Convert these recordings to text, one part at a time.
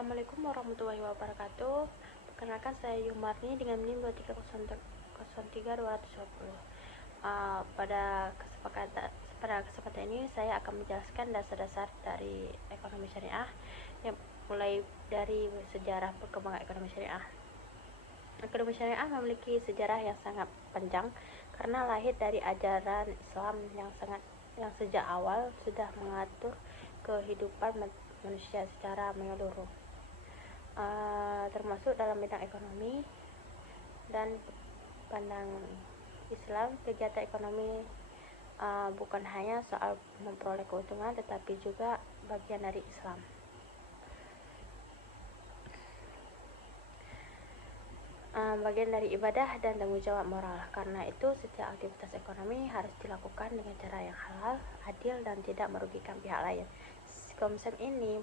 Assalamualaikum warahmatullahi wabarakatuh. Perkenalkan saya Yumarni dengan NIM 2300220. Pada kesempatan ini saya akan menjelaskan dasar-dasar dari ekonomi syariah yang mulai dari sejarah perkembangan ekonomi syariah. Ekonomi syariah memiliki sejarah yang sangat panjang karena lahir dari ajaran Islam yang sejak awal sudah mengatur kehidupan manusia secara menyeluruh, termasuk dalam bidang ekonomi. Dan pandangan Islam, kegiatan ekonomi bukan hanya soal memperoleh keuntungan, tetapi juga bagian dari Islam. Bagian dari ibadah dan tanggung jawab moral. Karena itu, setiap aktivitas ekonomi harus dilakukan dengan cara yang halal, adil, dan tidak merugikan pihak lain. Konsep ini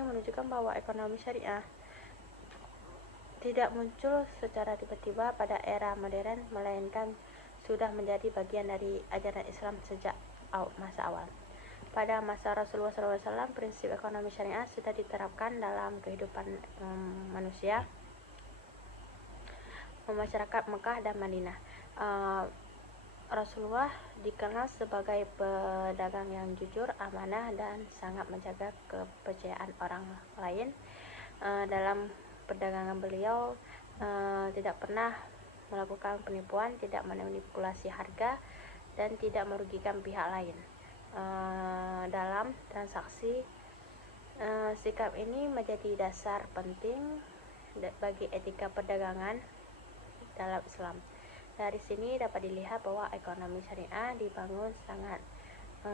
menunjukkan bahwa ekonomi syariah tidak muncul secara tiba-tiba pada era modern, melainkan sudah menjadi bagian dari ajaran Islam sejak masa awal. Pada masa Rasulullah SAW, prinsip ekonomi syariah sudah diterapkan dalam kehidupan manusia, masyarakat Mekah dan Madinah. Rasulullah dikenal sebagai pedagang yang jujur, amanah, dan sangat menjaga kepercayaan orang lain. Dalam perdagangan beliau tidak pernah melakukan penipuan, tidak memanipulasi harga, dan tidak merugikan pihak lain dalam transaksi. Sikap ini menjadi dasar penting bagi etika perdagangan dalam Islam. Dari sini dapat dilihat bahwa ekonomi syariah dibangun sangat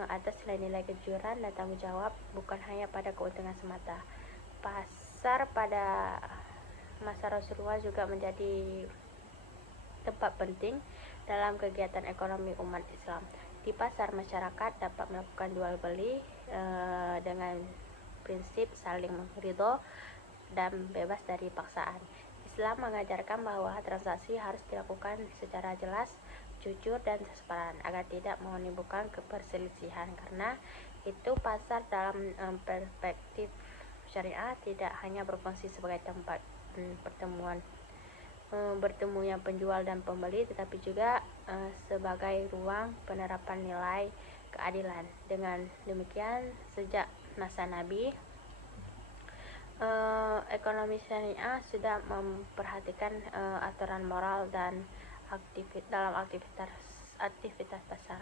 atas nilai-nilai kejujuran dan tanggung jawab, bukan hanya pada keuntungan semata. Pasar pada masa Rasulullah juga menjadi tempat penting dalam kegiatan ekonomi umat Islam. Di pasar, masyarakat dapat melakukan jual beli dengan prinsip saling ridho dan bebas dari paksaan. Islam mengajarkan bahwa transaksi harus dilakukan secara jelas, jujur, dan transparan agar tidak menimbulkan perselisihan. Karena itu, pasar dalam perspektif syariah tidak hanya berfungsi sebagai tempat bertemunya penjual dan pembeli, tetapi juga sebagai ruang penerapan nilai keadilan. Dengan demikian, sejak masa Nabi, ekonomi syariah sudah memperhatikan aturan moral dan dalam aktivitas pasar.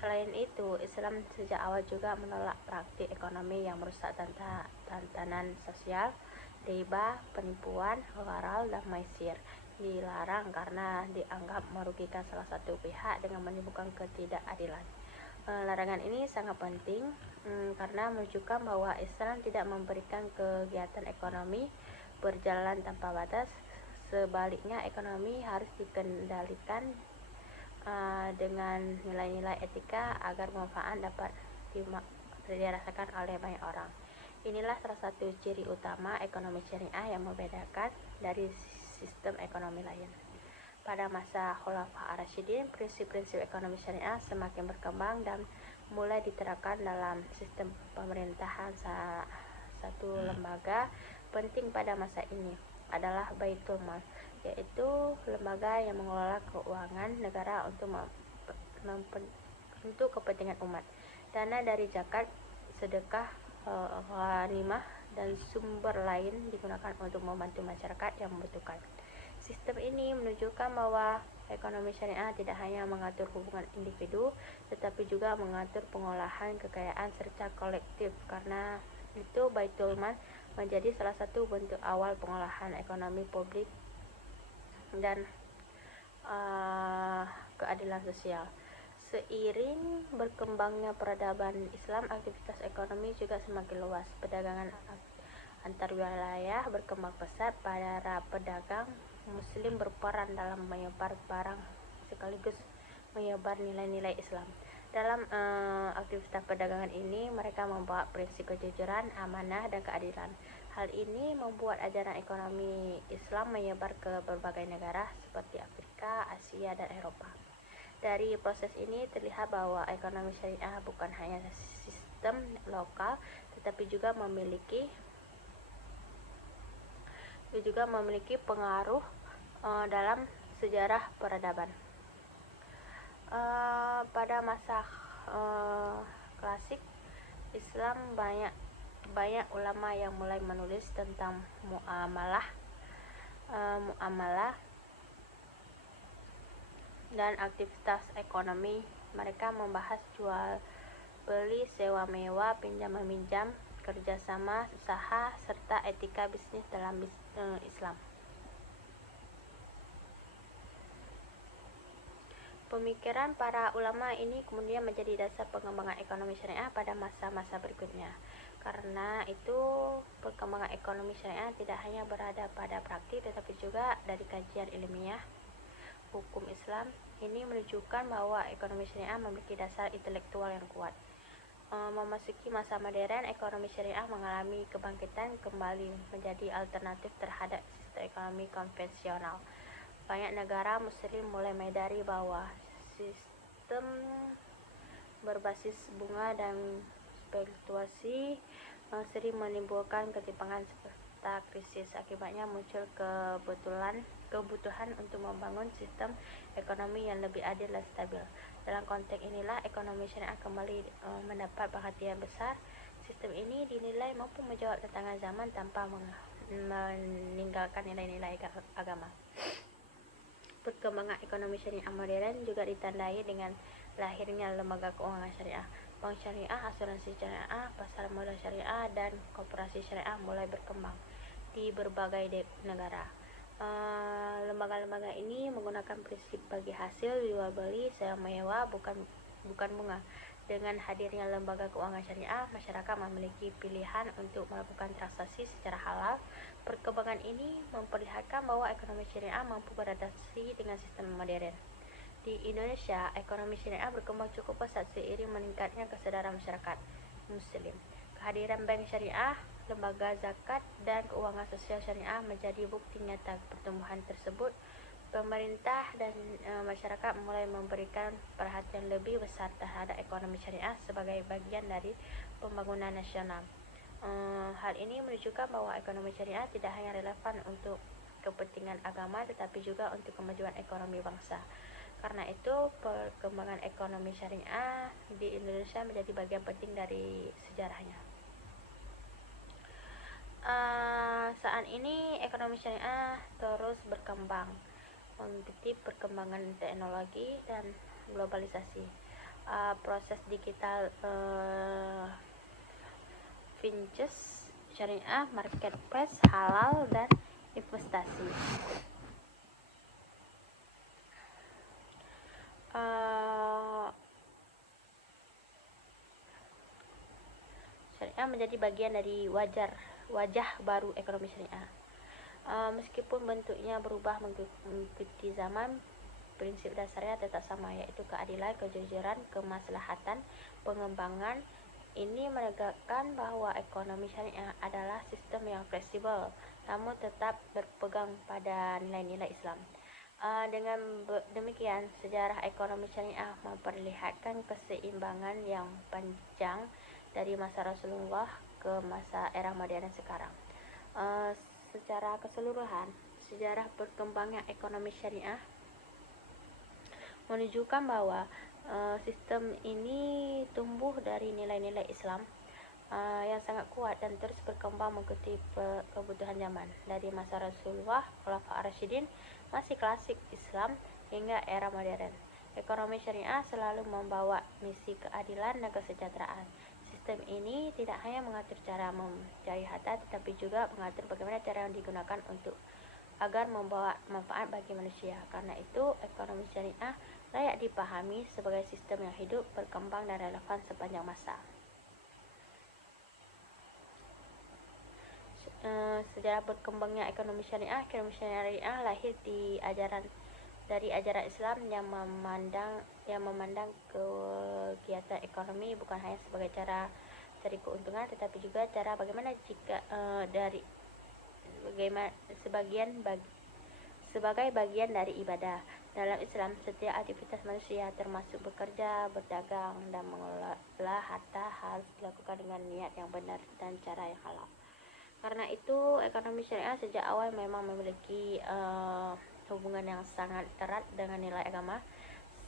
Selain itu, Islam sejak awal juga menolak praktik ekonomi yang merusak tatanan sosial. Riba, penipuan, gharar, dan maisir dilarang karena dianggap merugikan salah satu pihak dengan menimbulkan ketidakadilan. Larangan ini sangat penting karena menunjukkan bahwa Islam tidak memberikan kegiatan ekonomi berjalan tanpa batas. Sebaliknya, ekonomi harus dikendalikan dengan nilai-nilai etika agar manfaat dapat dirasakan oleh banyak orang. Inilah salah satu ciri utama ekonomi syariah yang membedakan dari sistem ekonomi lain. Pada masa Khulafaur Ar-Rasyidin, prinsip-prinsip ekonomi syariah semakin berkembang dan mulai diterapkan dalam sistem pemerintahan. Satu lembaga penting pada masa ini adalah Baitul Mal, yaitu lembaga yang mengelola keuangan negara untuk kepentingan umat. Dana dari zakat, sedekah, ghanimah, dan sumber lain digunakan untuk membantu masyarakat yang membutuhkan. Sistem ini menunjukkan bahwa ekonomi syariah tidak hanya mengatur hubungan individu, tetapi juga mengatur pengolahan kekayaan secara kolektif. Karena itu, Baitul Mal menjadi salah satu bentuk awal pengolahan ekonomi publik dan keadilan sosial. Seiring berkembangnya peradaban Islam, aktivitas ekonomi juga semakin luas. Perdagangan antar wilayah berkembang pesat. Para pedagang Muslim berperan dalam menyebar barang sekaligus menyebar nilai-nilai Islam. Dalam aktivitas perdagangan ini, mereka membawa prinsip kejujuran, amanah, dan keadilan. Hal ini membuat ajaran ekonomi Islam menyebar ke berbagai negara seperti Afrika, Asia, dan Eropa. Dari proses ini terlihat bahwa ekonomi syariah bukan hanya sistem lokal, tetapi juga memiliki pengaruh dalam sejarah peradaban. Pada masa klasik Islam, banyak ulama yang mulai menulis tentang muamalah dan aktivitas ekonomi. Mereka membahas jual beli, sewa mewah, pinjam meminjam, kerjasama usaha, serta etika bisnis dalam Islam. Pemikiran para ulama ini kemudian menjadi dasar pengembangan ekonomi syariah pada masa-masa berikutnya. Karena itu, perkembangan ekonomi syariah tidak hanya berada pada praktik, tetapi juga dari kajian ilmiah hukum Islam. Ini menunjukkan bahwa ekonomi syariah memiliki dasar intelektual yang kuat. Memasuki masa modern, ekonomi syariah mengalami kebangkitan kembali menjadi alternatif terhadap sistem ekonomi konvensional. Banyak negara muslim mulai menyadari bahwa sistem berbasis bunga dan spekulasi sering menimbulkan ketimpangan serta krisis. Akibatnya muncul kebutuhan untuk membangun sistem ekonomi yang lebih adil dan stabil. Dalam konteks inilah ekonomi syariah kembali mendapat perhatian besar. Sistem ini dinilai mampu menjawab tantangan zaman tanpa meninggalkan nilai-nilai agama. Perkembangan ekonomi syariah modern juga ditandai dengan lahirnya lembaga keuangan syariah. Bank syariah, asuransi syariah, pasar modal syariah, dan koperasi syariah mulai berkembang di berbagai negara. Lembaga-lembaga ini menggunakan prinsip bagi hasil jual beli sewa mewah, bukan bunga. Dengan hadirnya lembaga keuangan syariah, masyarakat memiliki pilihan untuk melakukan transaksi secara halal. Perkembangan ini memperlihatkan bahwa ekonomi syariah mampu beradaptasi dengan sistem modern. Di Indonesia, ekonomi syariah berkembang cukup pesat seiring meningkatnya kesadaran masyarakat muslim. Kehadiran bank syariah, lembaga zakat, dan keuangan sosial syariah menjadi bukti nyata pertumbuhan tersebut. Pemerintah dan masyarakat mulai memberikan perhatian lebih besar terhadap ekonomi syariah sebagai bagian dari pembangunan nasional. Hal ini menunjukkan bahwa ekonomi syariah tidak hanya relevan untuk kepentingan agama, tetapi juga untuk kemajuan ekonomi bangsa. Karena itu, perkembangan ekonomi syariah di Indonesia menjadi bagian penting dari sejarahnya. Saat ini ekonomi syariah terus berkembang mengikuti perkembangan teknologi dan globalisasi. Proses digital fintech syariah, marketplace, halal, dan investasi. Syariah menjadi bagian dari wajah baru ekonomi syariah. Meskipun bentuknya berubah mengikuti zaman, prinsip dasarnya tetap sama, yaitu keadilan, kejujuran, kemaslahatan, pengembangan. Ini menegakkan bahwa ekonomi syariah adalah sistem yang fleksibel, namun tetap berpegang pada nilai-nilai Islam. Dengan demikian, sejarah ekonomi syariah memperlihatkan keseimbangan yang panjang dari masa Rasulullah ke masa era modern sekarang. Secara keseluruhan, sejarah perkembangan ekonomi syariah menunjukkan bahwa sistem ini tumbuh dari nilai-nilai Islam yang sangat kuat dan terus berkembang mengikuti kebutuhan zaman. Dari masa Rasulullah, Khulafaur Rasyidin, masih klasik Islam, hingga era modern. Ekonomi syariah selalu membawa misi keadilan dan kesejahteraan. Sistem ini tidak hanya mengatur cara mencari harta, tetapi juga mengatur bagaimana cara yang digunakan agar membawa manfaat bagi manusia. Karena itu, ekonomi syariah layak dipahami sebagai sistem yang hidup, berkembang, dan relevan sepanjang masa. Sejarah berkembangnya ekonomi syariah lahir dari ajaran Islam yang memandang kegiatan ekonomi bukan hanya sebagai cara cari keuntungan, tetapi juga cara bagaimana sebagai bagian dari ibadah. Dalam Islam, setiap aktivitas manusia termasuk bekerja, berdagang, dan mengelola harta harus dilakukan dengan niat yang benar dan cara yang halal. Karena itu, ekonomi syariah sejak awal memang memiliki hubungan yang sangat erat dengan nilai agama.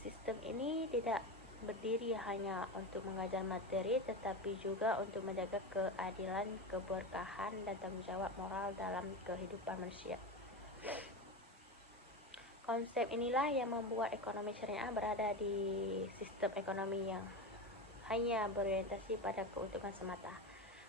Sistem ini tidak berdiri hanya untuk mengajar materi, tetapi juga untuk menjaga keadilan, keberkahan, dan tanggung jawab moral dalam kehidupan manusia. Konsep inilah yang membuat ekonomi syariah berada di sistem ekonomi yang hanya berorientasi pada keuntungan semata.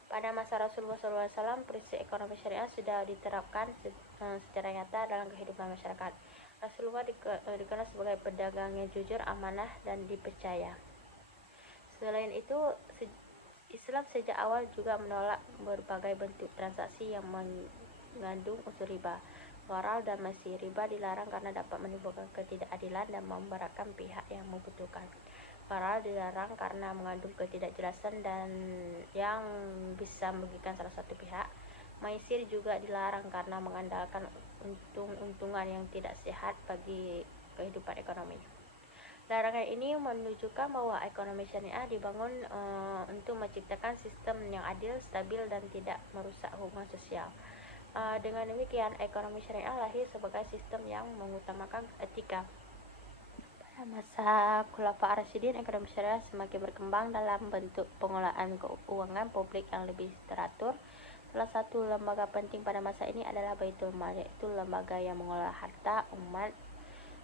Pada masa Rasulullah SAW, prinsip ekonomi syariah sudah diterapkan secara nyata dalam kehidupan masyarakat. Rasulullah dikenal sebagai pedagang yang jujur, amanah, dan dipercaya. Selain itu, Islam sejak awal juga menolak berbagai bentuk transaksi yang mengandung unsur riba. Moral dan masih riba dilarang karena dapat menimbulkan ketidakadilan dan memberatkan pihak yang membutuhkan. Moral dilarang karena mengandung ketidakjelasan dan yang bisa merugikan salah satu pihak. Maisir juga dilarang karena mengandalkan untung-untungan yang tidak sehat bagi kehidupan ekonomi. Larangan ini menunjukkan bahwa ekonomi syariah dibangun untuk menciptakan sistem yang adil, stabil, dan tidak merusak hubungan sosial. Dengan demikian, ekonomi syariah lahir sebagai sistem yang mengutamakan etika. Pada masa Khulafaur Rasyidin, ekonomi syariah semakin berkembang dalam bentuk pengelolaan keuangan publik yang lebih teratur. Salah satu lembaga penting pada masa ini adalah Baitul Mal, yaitu lembaga yang mengelola harta umat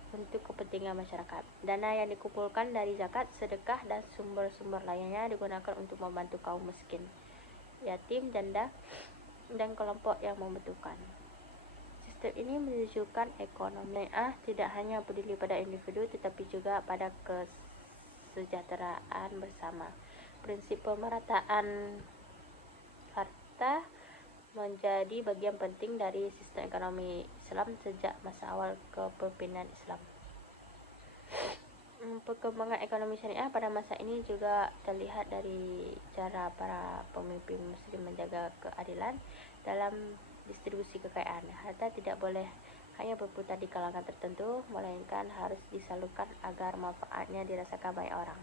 untuk kepentingan masyarakat. Dana yang dikumpulkan dari zakat, sedekah, dan sumber-sumber lainnya digunakan untuk membantu kaum miskin, yatim, janda, dan kelompok yang membutuhkan. Sistem ini menunjukkan ekonomi syariah tidak hanya peduli pada individu tetapi juga pada kesejahteraan bersama. Prinsip pemerataan harta menjadi bagian penting dari sistem ekonomi Islam sejak masa awal kepemimpinan Islam. Perkembangan ekonomi syariah pada masa ini juga terlihat dari cara para pemimpin muslim menjaga keadilan dalam distribusi kekayaan. Harta tidak boleh hanya berputar di kalangan tertentu, melainkan harus disalurkan agar manfaatnya dirasakan banyak orang.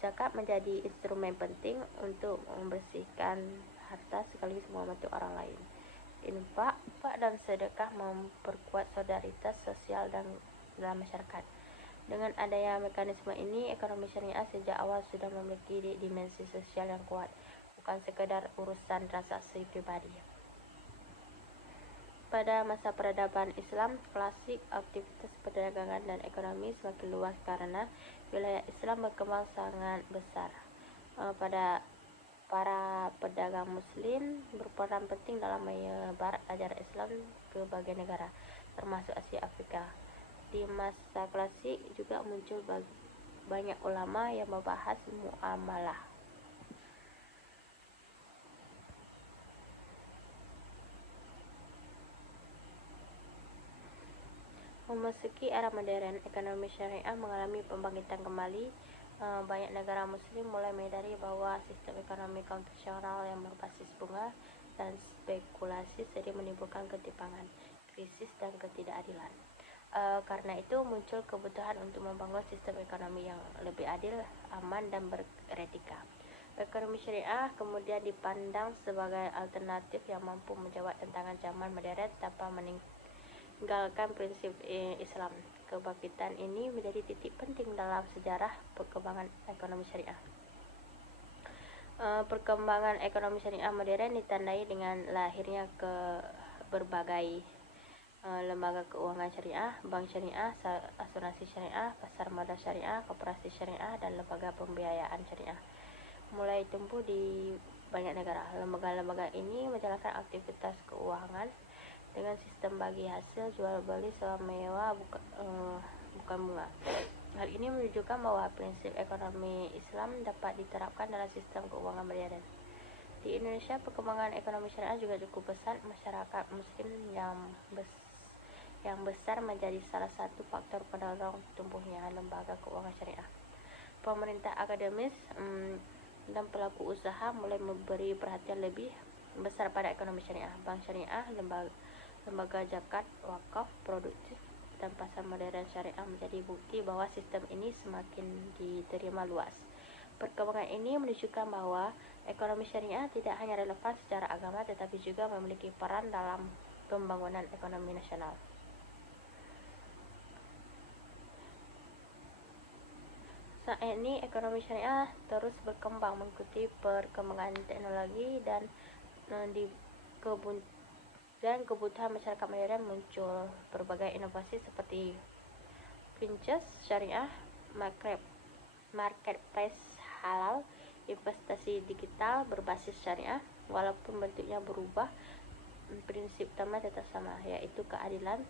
Zakat menjadi instrumen penting untuk membersihkan harta sekaligus membantu orang lain. Infak dan sedekah memperkuat solidaritas sosial dan dalam masyarakat. Dengan adanya mekanisme ini, ekonomi syariah sejak awal sudah memiliki dimensi sosial yang kuat, bukan sekedar urusan transaksi pribadi. Pada masa peradaban Islam klasik, aktivitas perdagangan dan ekonomi semakin luas karena wilayah Islam berkembang sangat besar. Pada para pedagang muslim berperan penting dalam menyebar ajaran Islam ke berbagai negara, termasuk Asia Afrika. Di masa klasik juga muncul banyak ulama yang membahas muamalah. Memasuki era modern, ekonomi syariah mengalami pembangkitan kembali. Banyak negara muslim mulai menyadari bahwa sistem ekonomi konvensional yang berbasis bunga dan spekulasi sering menimbulkan ketimpangan, krisis, dan ketidakadilan. Karena itu muncul kebutuhan untuk membangun sistem ekonomi yang lebih adil, aman, dan beretika. Ekonomi syariah kemudian dipandang sebagai alternatif yang mampu menjawab tantangan zaman modern tanpa meninggalkan prinsip Islam. Kebangkitan ini menjadi titik penting dalam sejarah perkembangan ekonomi syariah. Perkembangan ekonomi syariah modern ditandai dengan lahirnya berbagai lembaga keuangan syariah, bank syariah, asuransi syariah, pasar modal syariah, koperasi syariah, dan lembaga pembiayaan syariah mulai tumbuh di banyak negara. Lembaga-lembaga ini menjalankan aktivitas keuangan dengan sistem bagi hasil jual beli sewa mewah bukan bunga. Hal ini menunjukkan bahwa prinsip ekonomi Islam dapat diterapkan dalam sistem keuangan modern. Di Indonesia, perkembangan ekonomi syariah juga cukup besar. Masyarakat muslim yang besar menjadi salah satu faktor pendorong tumbuhnya lembaga keuangan syariah. Pemerintah, akademis, dan pelaku usaha mulai memberi perhatian lebih besar pada ekonomi syariah. Bank syariah, lembaga zakat, wakaf, produktif, dan pasar modern syariah menjadi bukti bahwa sistem ini semakin diterima luas. Perkembangan ini menunjukkan bahwa ekonomi syariah tidak hanya relevan secara agama tetapi juga memiliki peran dalam pembangunan ekonomi nasional. Saat ini ekonomi syariah terus berkembang mengikuti perkembangan teknologi dan kebutuhan masyarakat modern. Muncul berbagai inovasi seperti fintech syariah, marketplace halal, investasi digital berbasis syariah. Walaupun bentuknya berubah, prinsip utama tetap sama, yaitu keadilan,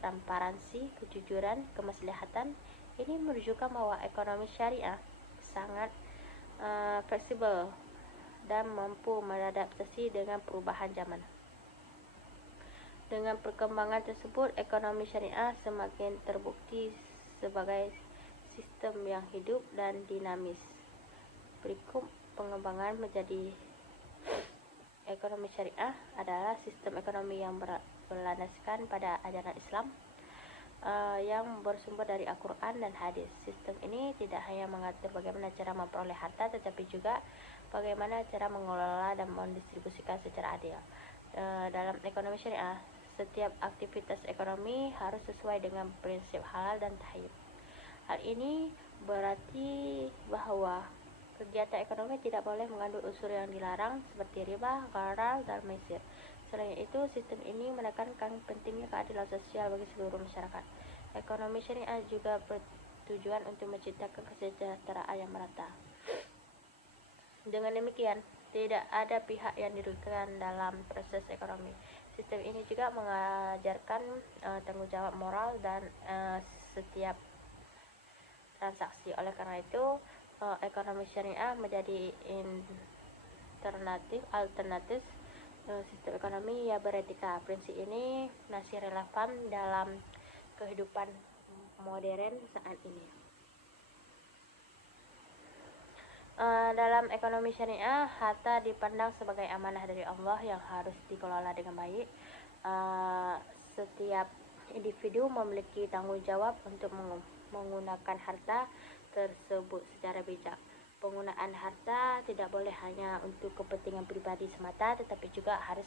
transparansi, kejujuran, kemaslahatan. Ini menunjukkan bahwa ekonomi syariah sangat fleksibel dan mampu beradaptasi dengan perubahan zaman. Dengan perkembangan tersebut, ekonomi syariah semakin terbukti sebagai sistem yang hidup dan dinamis. Berikut pengembangan menjadi ekonomi syariah adalah sistem ekonomi yang berlandaskan pada ajaran Islam yang bersumber dari Al-Quran dan hadis. Sistem ini tidak hanya mengatur bagaimana cara memperoleh harta, tetapi juga bagaimana cara mengelola dan mendistribusikan secara adil. Dalam ekonomi syariah, setiap aktivitas ekonomi harus sesuai dengan prinsip halal dan tayyib. Hal ini berarti bahwa kegiatan ekonomi tidak boleh mengandung unsur yang dilarang seperti riba, gharar, dan maisir. Selain itu, sistem ini menekankan pentingnya keadilan sosial bagi seluruh masyarakat. Ekonomi syariah juga bertujuan untuk menciptakan kesejahteraan yang merata. Dengan demikian, tidak ada pihak yang dirugikan dalam proses ekonomi. Sistem ini juga mengajarkan tanggung jawab moral dan setiap transaksi. Oleh karena itu, ekonomi syariah menjadi alternatif sistem ekonomi yang beretika. Prinsip ini masih relevan dalam kehidupan modern saat ini. Dalam ekonomi syariah, harta dipandang sebagai amanah dari Allah yang harus dikelola dengan baik. Setiap individu memiliki tanggung jawab untuk menggunakan harta tersebut secara bijak. Penggunaan harta tidak boleh hanya untuk kepentingan pribadi semata, tetapi juga harus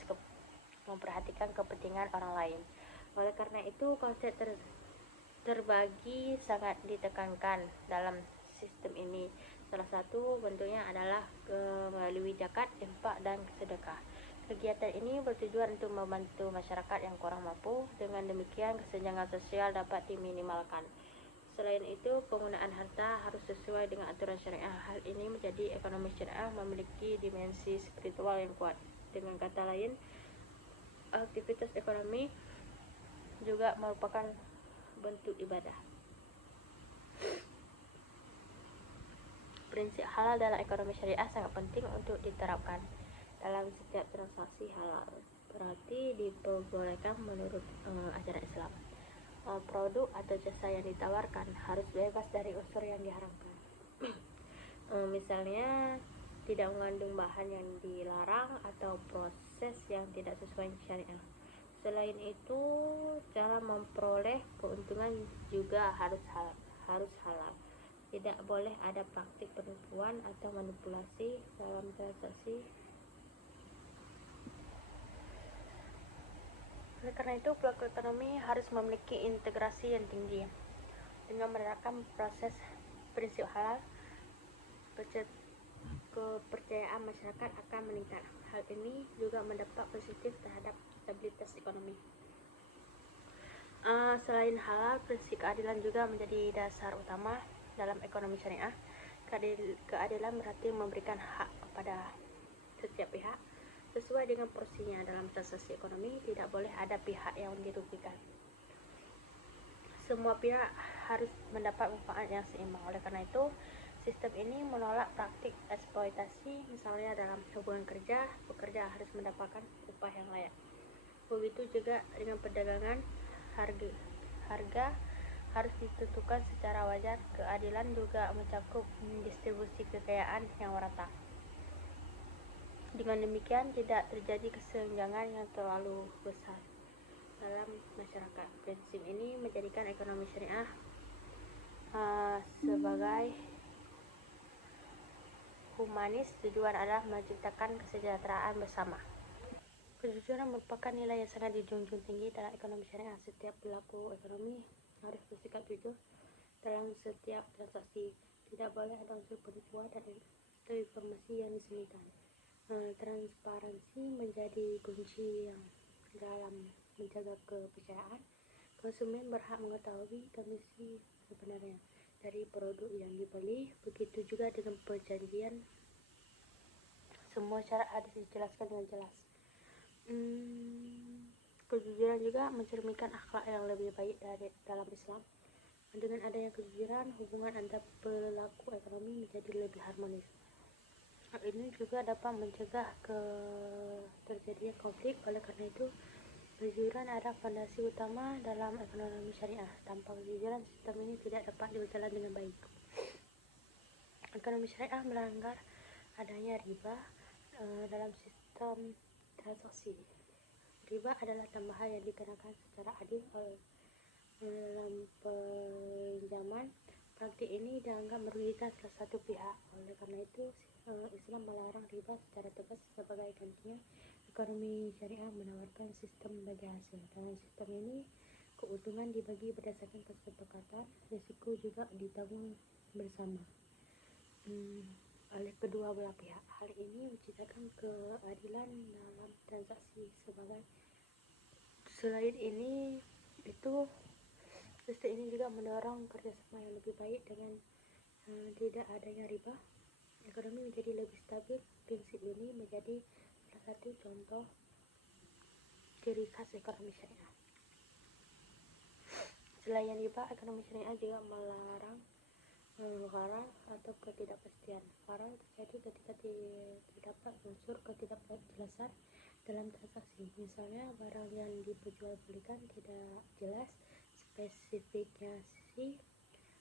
memperhatikan kepentingan orang lain. Oleh karena itu, konsep terbagi sangat ditekankan dalam sistem ini. Salah satu bentuknya adalah melalui zakat, infak, dan sedekah. Kegiatan ini bertujuan untuk membantu masyarakat yang kurang mampu. Dengan demikian, kesenjangan sosial dapat diminimalkan. Selain itu, penggunaan harta harus sesuai dengan aturan syariah. Hal ini menjadi ekonomi syariah memiliki dimensi spiritual yang kuat. Dengan kata lain, aktivitas ekonomi juga merupakan bentuk ibadah. Prinsip halal dalam ekonomi syariah sangat penting untuk diterapkan dalam setiap transaksi halal. Berarti diperbolehkan menurut ajaran Islam. Produk atau jasa yang ditawarkan harus bebas dari unsur yang diharamkan. Misalnya tidak mengandung bahan yang dilarang atau proses yang tidak sesuai syariah. Selain itu, cara memperoleh keuntungan juga harus halal. Tidak boleh ada praktik penipuan atau manipulasi dalam transaksi. Oleh karena itu, pelaku ekonomi harus memiliki integrasi yang tinggi. Dengan menerapkan proses prinsip halal, kepercayaan masyarakat akan meningkat. Hal ini juga mendapat positif terhadap stabilitas ekonomi. Selain halal, prinsip keadilan juga menjadi dasar utama dalam ekonomi syariah. Keadilan berarti memberikan hak kepada setiap pihak sesuai dengan porsinya. Dalam transaksi ekonomi tidak boleh ada pihak yang dirugikan. Semua pihak harus mendapat manfaat yang seimbang. Oleh karena itu, sistem ini menolak praktik eksploitasi. Misalnya dalam hubungan kerja, pekerja harus mendapatkan upah yang layak. Begitu juga dengan perdagangan, harga harus ditentukan secara wajar. Keadilan juga mencakup distribusi kekayaan yang merata. Dengan demikian tidak terjadi kesenjangan yang terlalu besar. dalam masyarakat. Prinsip ini menjadikan ekonomi syariah sebagai humanis. Tujuan adalah menciptakan kesejahteraan bersama. Kejujuran merupakan nilai yang sangat dijunjung tinggi dalam ekonomi syariah. Setiap pelaku ekonomi harus bersikap jujur dalam setiap transaksi. Tidak boleh ada unsur penipuan dan informasi yang disembunyikan. Transparansi menjadi kunci yang dalam menjaga kepercayaan. Konsumen berhak mengetahui kondisi sebenarnya dari produk yang dibeli. Begitu juga dengan perjanjian. Semua syarat harus dijelaskan dengan jelas. Kejujuran juga mencerminkan akhlak yang lebih baik dari dalam Islam. Dengan adanya kejujuran, hubungan antar pelaku ekonomi menjadi lebih harmonis. Hal ini juga dapat mencegah terjadinya konflik. Oleh karena itu, kejujuran adalah fondasi utama dalam ekonomi syariah. Tanpa kejujuran, sistem ini tidak dapat berjalan dengan baik. Ekonomi syariah melanggar adanya riba dalam sistem transaksi. Riba adalah tambahan yang dikenakan secara adil dalam pinjaman. Praktik ini dianggap merugikan salah satu pihak. Oleh karena itu, Islam melarang riba secara tegas. Sebagai gantinya, ekonomi syariah menawarkan sistem bagi hasil. Dalam sistem ini, keuntungan dibagi berdasarkan kesepakatan, risiko juga ditanggung bersama oleh kedua belah pihak. Hal ini menciptakan keadilan dalam transaksi. Selain ini, sistem ini juga mendorong kerjasama yang lebih baik. Dengan tidak adanya riba, ekonomi menjadi lebih stabil. Prinsip ini menjadi salah satu contoh ciri khas ekonomi syariah. Selain riba, ekonomi syariah juga melarang gharar atau ketidakpastian. Gharar terjadi ketika terdapat unsur ketidakjelasan dalam transaksi. Misalnya, barang yang diperjualbelikan tidak jelas spesifikasi.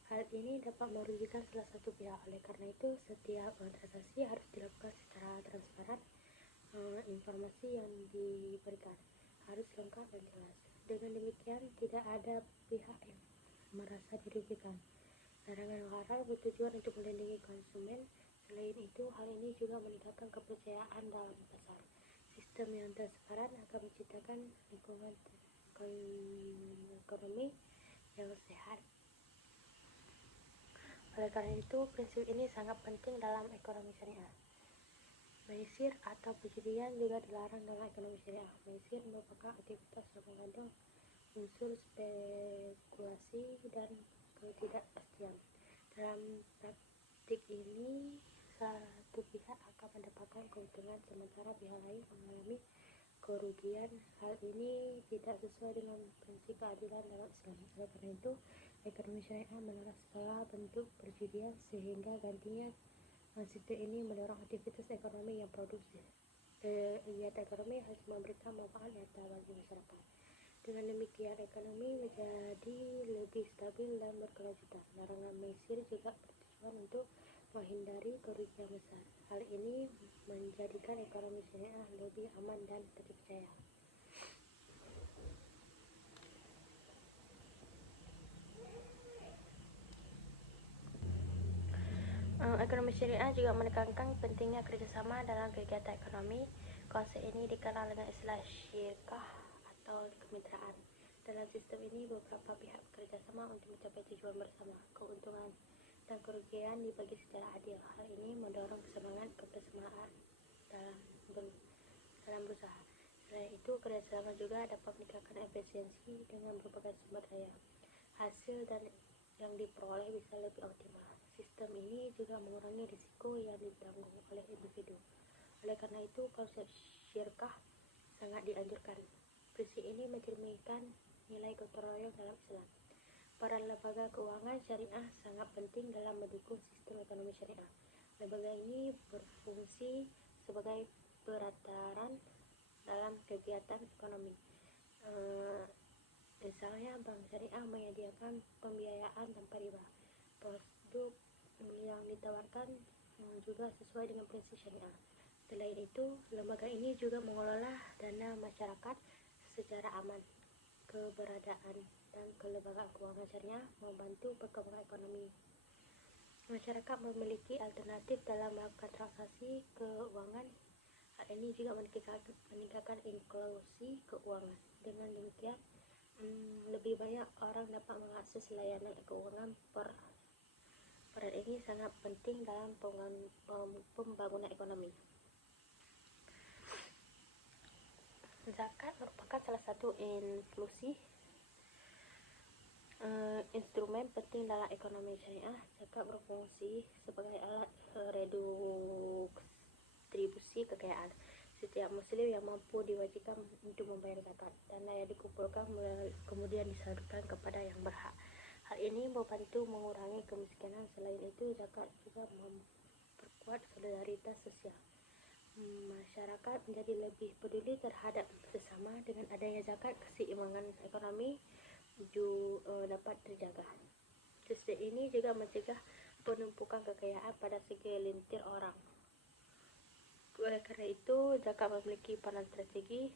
Hal ini dapat merugikan salah satu pihak. Oleh karena itu, setiap transaksi harus dilakukan secara transparan. Informasi yang diberikan harus lengkap dan jelas. Dengan demikian, tidak ada pihak yang merasa dirugikan. Larangan gharar bertujuan untuk melindungi konsumen. Selain itu, hal ini juga meningkatkan kepercayaan dalam pasar. Sistem yang transparan akan menciptakan lingkungan ekonomi yang sehat. Oleh karena itu, prinsip ini sangat penting dalam ekonomi syariah. Maisir atau perjudian juga dilarang dalam ekonomi syariah. Maisir merupakan aktivitas yang mengandung unsur spekulasi dan ketidakpastian. Dalam praktik ini, satu pihak akan mendapatkan keuntungan sementara pihak lain mengalami kerugian. Hal ini tidak sesuai dengan prinsip keadilan dalam Islam. Oleh karena itu, ekonomi syariah melarang segala bentuk perjudian, sehingga gantinya sistem ini mendorong aktivitas ekonomi yang produktif. Kegiatan ekonomi harus memberikan manfaat nyata bagi masyarakat. Dengan demikian, ekonomi menjadi lebih stabil dan berkelanjutan. Larangan maisir juga bertujuan untuk menghindari kerugian besar. Hal ini menjadikan ekonomi syariah lebih aman dan terpercaya. Ekonomi syariah juga menekankan pentingnya kerjasama dalam kegiatan ekonomi. Konsep ini dikenal dengan istilah syirkah atau kemitraan. Dalam sistem ini, beberapa pihak bekerja sama untuk mencapai tujuan bersama. Keuntungan dan kerugian dibagi secara adil. Hal ini mendorong semangat kebersamaan dalam berusaha. Selain itu, kerjasama juga dapat meningkatkan efisiensi dengan berbagai sumber daya. Hasil yang diperoleh bisa lebih optimal. Sistem ini juga mengurangi risiko yang ditanggung oleh individu. Oleh karena itu, konsep syirkah sangat dianjurkan. Prinsip ini mencerminkan nilai gotong royong dalam Islam. Peran lembaga keuangan syariah sangat penting dalam mendukung sistem ekonomi syariah. Lembaga ini berfungsi sebagai perantara dalam kegiatan ekonomi. Misalnya, bank syariah menyediakan pembiayaan tanpa riba. Produk yang ditawarkan juga sesuai dengan prinsip syariah. Selain itu, lembaga ini juga mengelola dana masyarakat secara aman. keberadaan dan kelembagaan keuangan syariah membantu perkembangan ekonomi. Masyarakat memiliki alternatif dalam melakukan transaksi keuangan. Hal ini juga meningkatkan inklusi keuangan. Dengan demikian, lebih banyak orang dapat mengakses layanan keuangan. Peran ini sangat penting dalam pembangunan ekonomi. Zakat merupakan salah satu instrumen penting dalam ekonomi syariah. Zakat berfungsi sebagai alat redistribusi kekayaan. Setiap muslim yang mampu diwajibkan untuk membayar zakat. Dana yang dikumpulkan kemudian disalurkan kepada yang berhak. Hal ini membantu mengurangi kemiskinan. Selain itu, zakat juga memperkuat solidaritas sosial. Masyarakat menjadi lebih peduli terhadap sesama. Dengan adanya zakat, keseimbangan ekonomi dapat terjaga. Sistem ini juga mencegah penumpukan kekayaan pada segelintir orang. Oleh karena itu, zakat memiliki peran strategi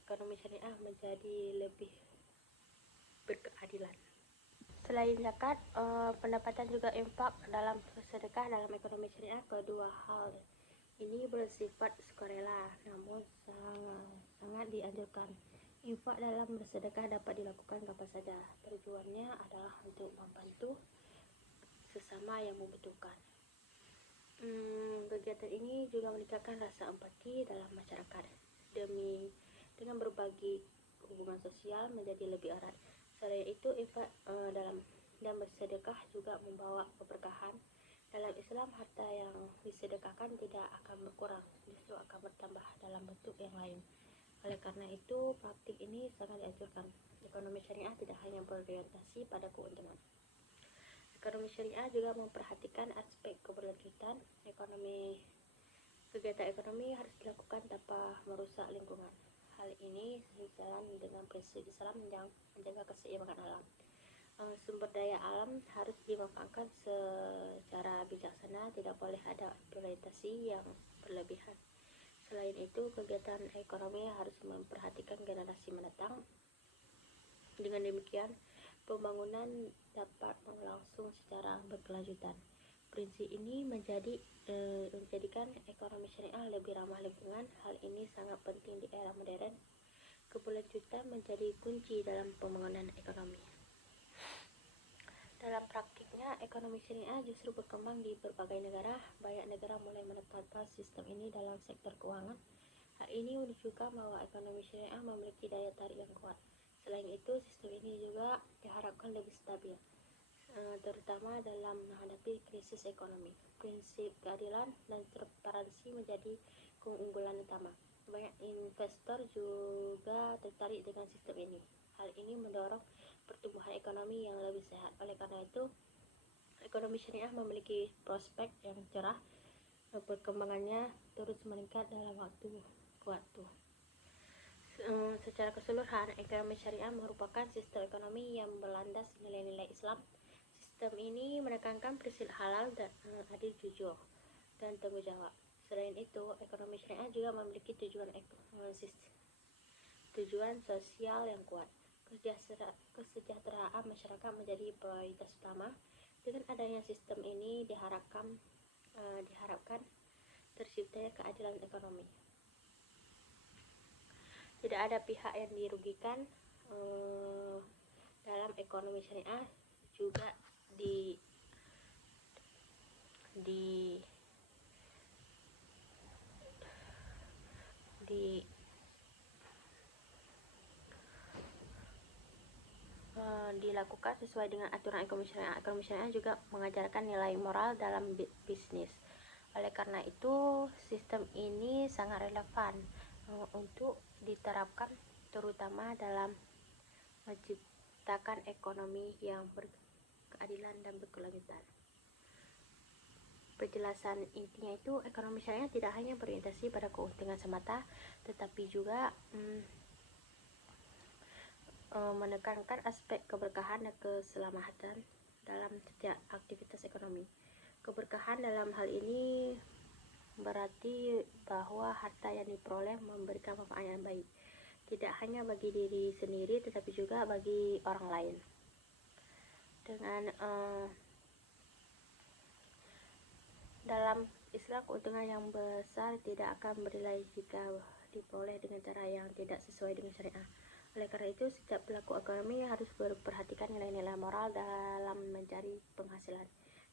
ekonomi syariah menjadi lebih berkeadilan. Selain zakat, pendapatan juga infak dalam sedekah dalam ekonomi syariah. Kedua hal ini bersifat sukarela, namun sangat dianjurkan. Infak dalam bersedekah dapat dilakukan kapan saja. Tujuannya adalah untuk membantu sesama yang membutuhkan. Kegiatan ini juga meningkatkan rasa empati dalam masyarakat dengan berbagi hubungan sosial menjadi lebih erat. Selain itu, infak dan bersedekah juga membawa keberkahan. Dalam Islam, harta yang disedekahkan tidak akan berkurang, justru akan bertambah dalam bentuk yang lain. Oleh karena itu, praktik ini sangat dianjurkan. Ekonomi syariah tidak hanya berorientasi pada keuntungan. Ekonomi syariah juga memperhatikan aspek keberlanjutan ekonomi. Kegiatan ekonomi harus dilakukan tanpa merusak lingkungan. Hal ini sejalan dengan prinsip Islam yang menjaga keseimbangan alam. Sumber daya alam harus dimanfaatkan secara bijaksana, tidak boleh ada eksploitasi yang berlebihan. Selain itu, kegiatan ekonomi harus memperhatikan generasi mendatang. Dengan demikian, pembangunan dapat berlangsung secara berkelanjutan. Prinsip ini menjadikan ekonomi syariah lebih ramah lingkungan. Hal ini sangat penting di era modern. Keberlanjutan menjadi kunci dalam pembangunan ekonomi. Dalam praktiknya, ekonomi syariah justru berkembang di berbagai negara. Banyak negara mulai menetapkan sistem ini dalam sektor keuangan. Hal ini menunjukkan bahwa ekonomi syariah memiliki daya tarik yang kuat. Selain itu, sistem ini juga diharapkan lebih stabil, terutama dalam menghadapi krisis ekonomi. Prinsip keadilan dan transparansi menjadi keunggulan utama. Banyak investor juga tertarik dengan sistem ini. Hal ini mendorong pertumbuhan ekonomi yang lebih sehat. Oleh karena itu, ekonomi syariah memiliki prospek yang cerah. Perkembangannya terus meningkat dalam waktu ke waktu. Secara keseluruhan, ekonomi syariah merupakan sistem ekonomi yang berlandas nilai-nilai Islam. Sistem ini menekankan prinsip halal dan adil, jujur, dan tanggung jawab. Selain itu, ekonomi syariah juga memiliki tujuan sosial yang kuat. Kesejahteraan masyarakat menjadi prioritas utama. Dengan adanya sistem ini diharapkan terciptanya keadilan ekonomi. Tidak ada pihak yang dirugikan dalam ekonomi syariah. Juga dilakukan sesuai dengan aturan ekonomi syariah. Ekonomi syariah juga mengajarkan nilai moral dalam bisnis. Oleh karena itu, sistem ini sangat relevan untuk diterapkan, terutama dalam menciptakan ekonomi yang berkeadilan dan berkelanjutan. Penjelasan intinya itu, ekonomi syariah tidak hanya berorientasi pada keuntungan semata, tetapi juga menekankan aspek keberkahan dan keselamatan dalam setiap aktivitas ekonomi. Keberkahan dalam hal ini berarti bahwa harta yang diperoleh memberikan manfaat yang baik, tidak hanya bagi diri sendiri tetapi juga bagi orang lain. Dengan dalam Islam, keuntungan yang besar tidak akan bernilai jika diperoleh dengan cara yang tidak sesuai dengan syariah. Oleh karena itu, setiap pelaku ekonomi harus memperhatikan nilai-nilai moral dalam mencari penghasilan.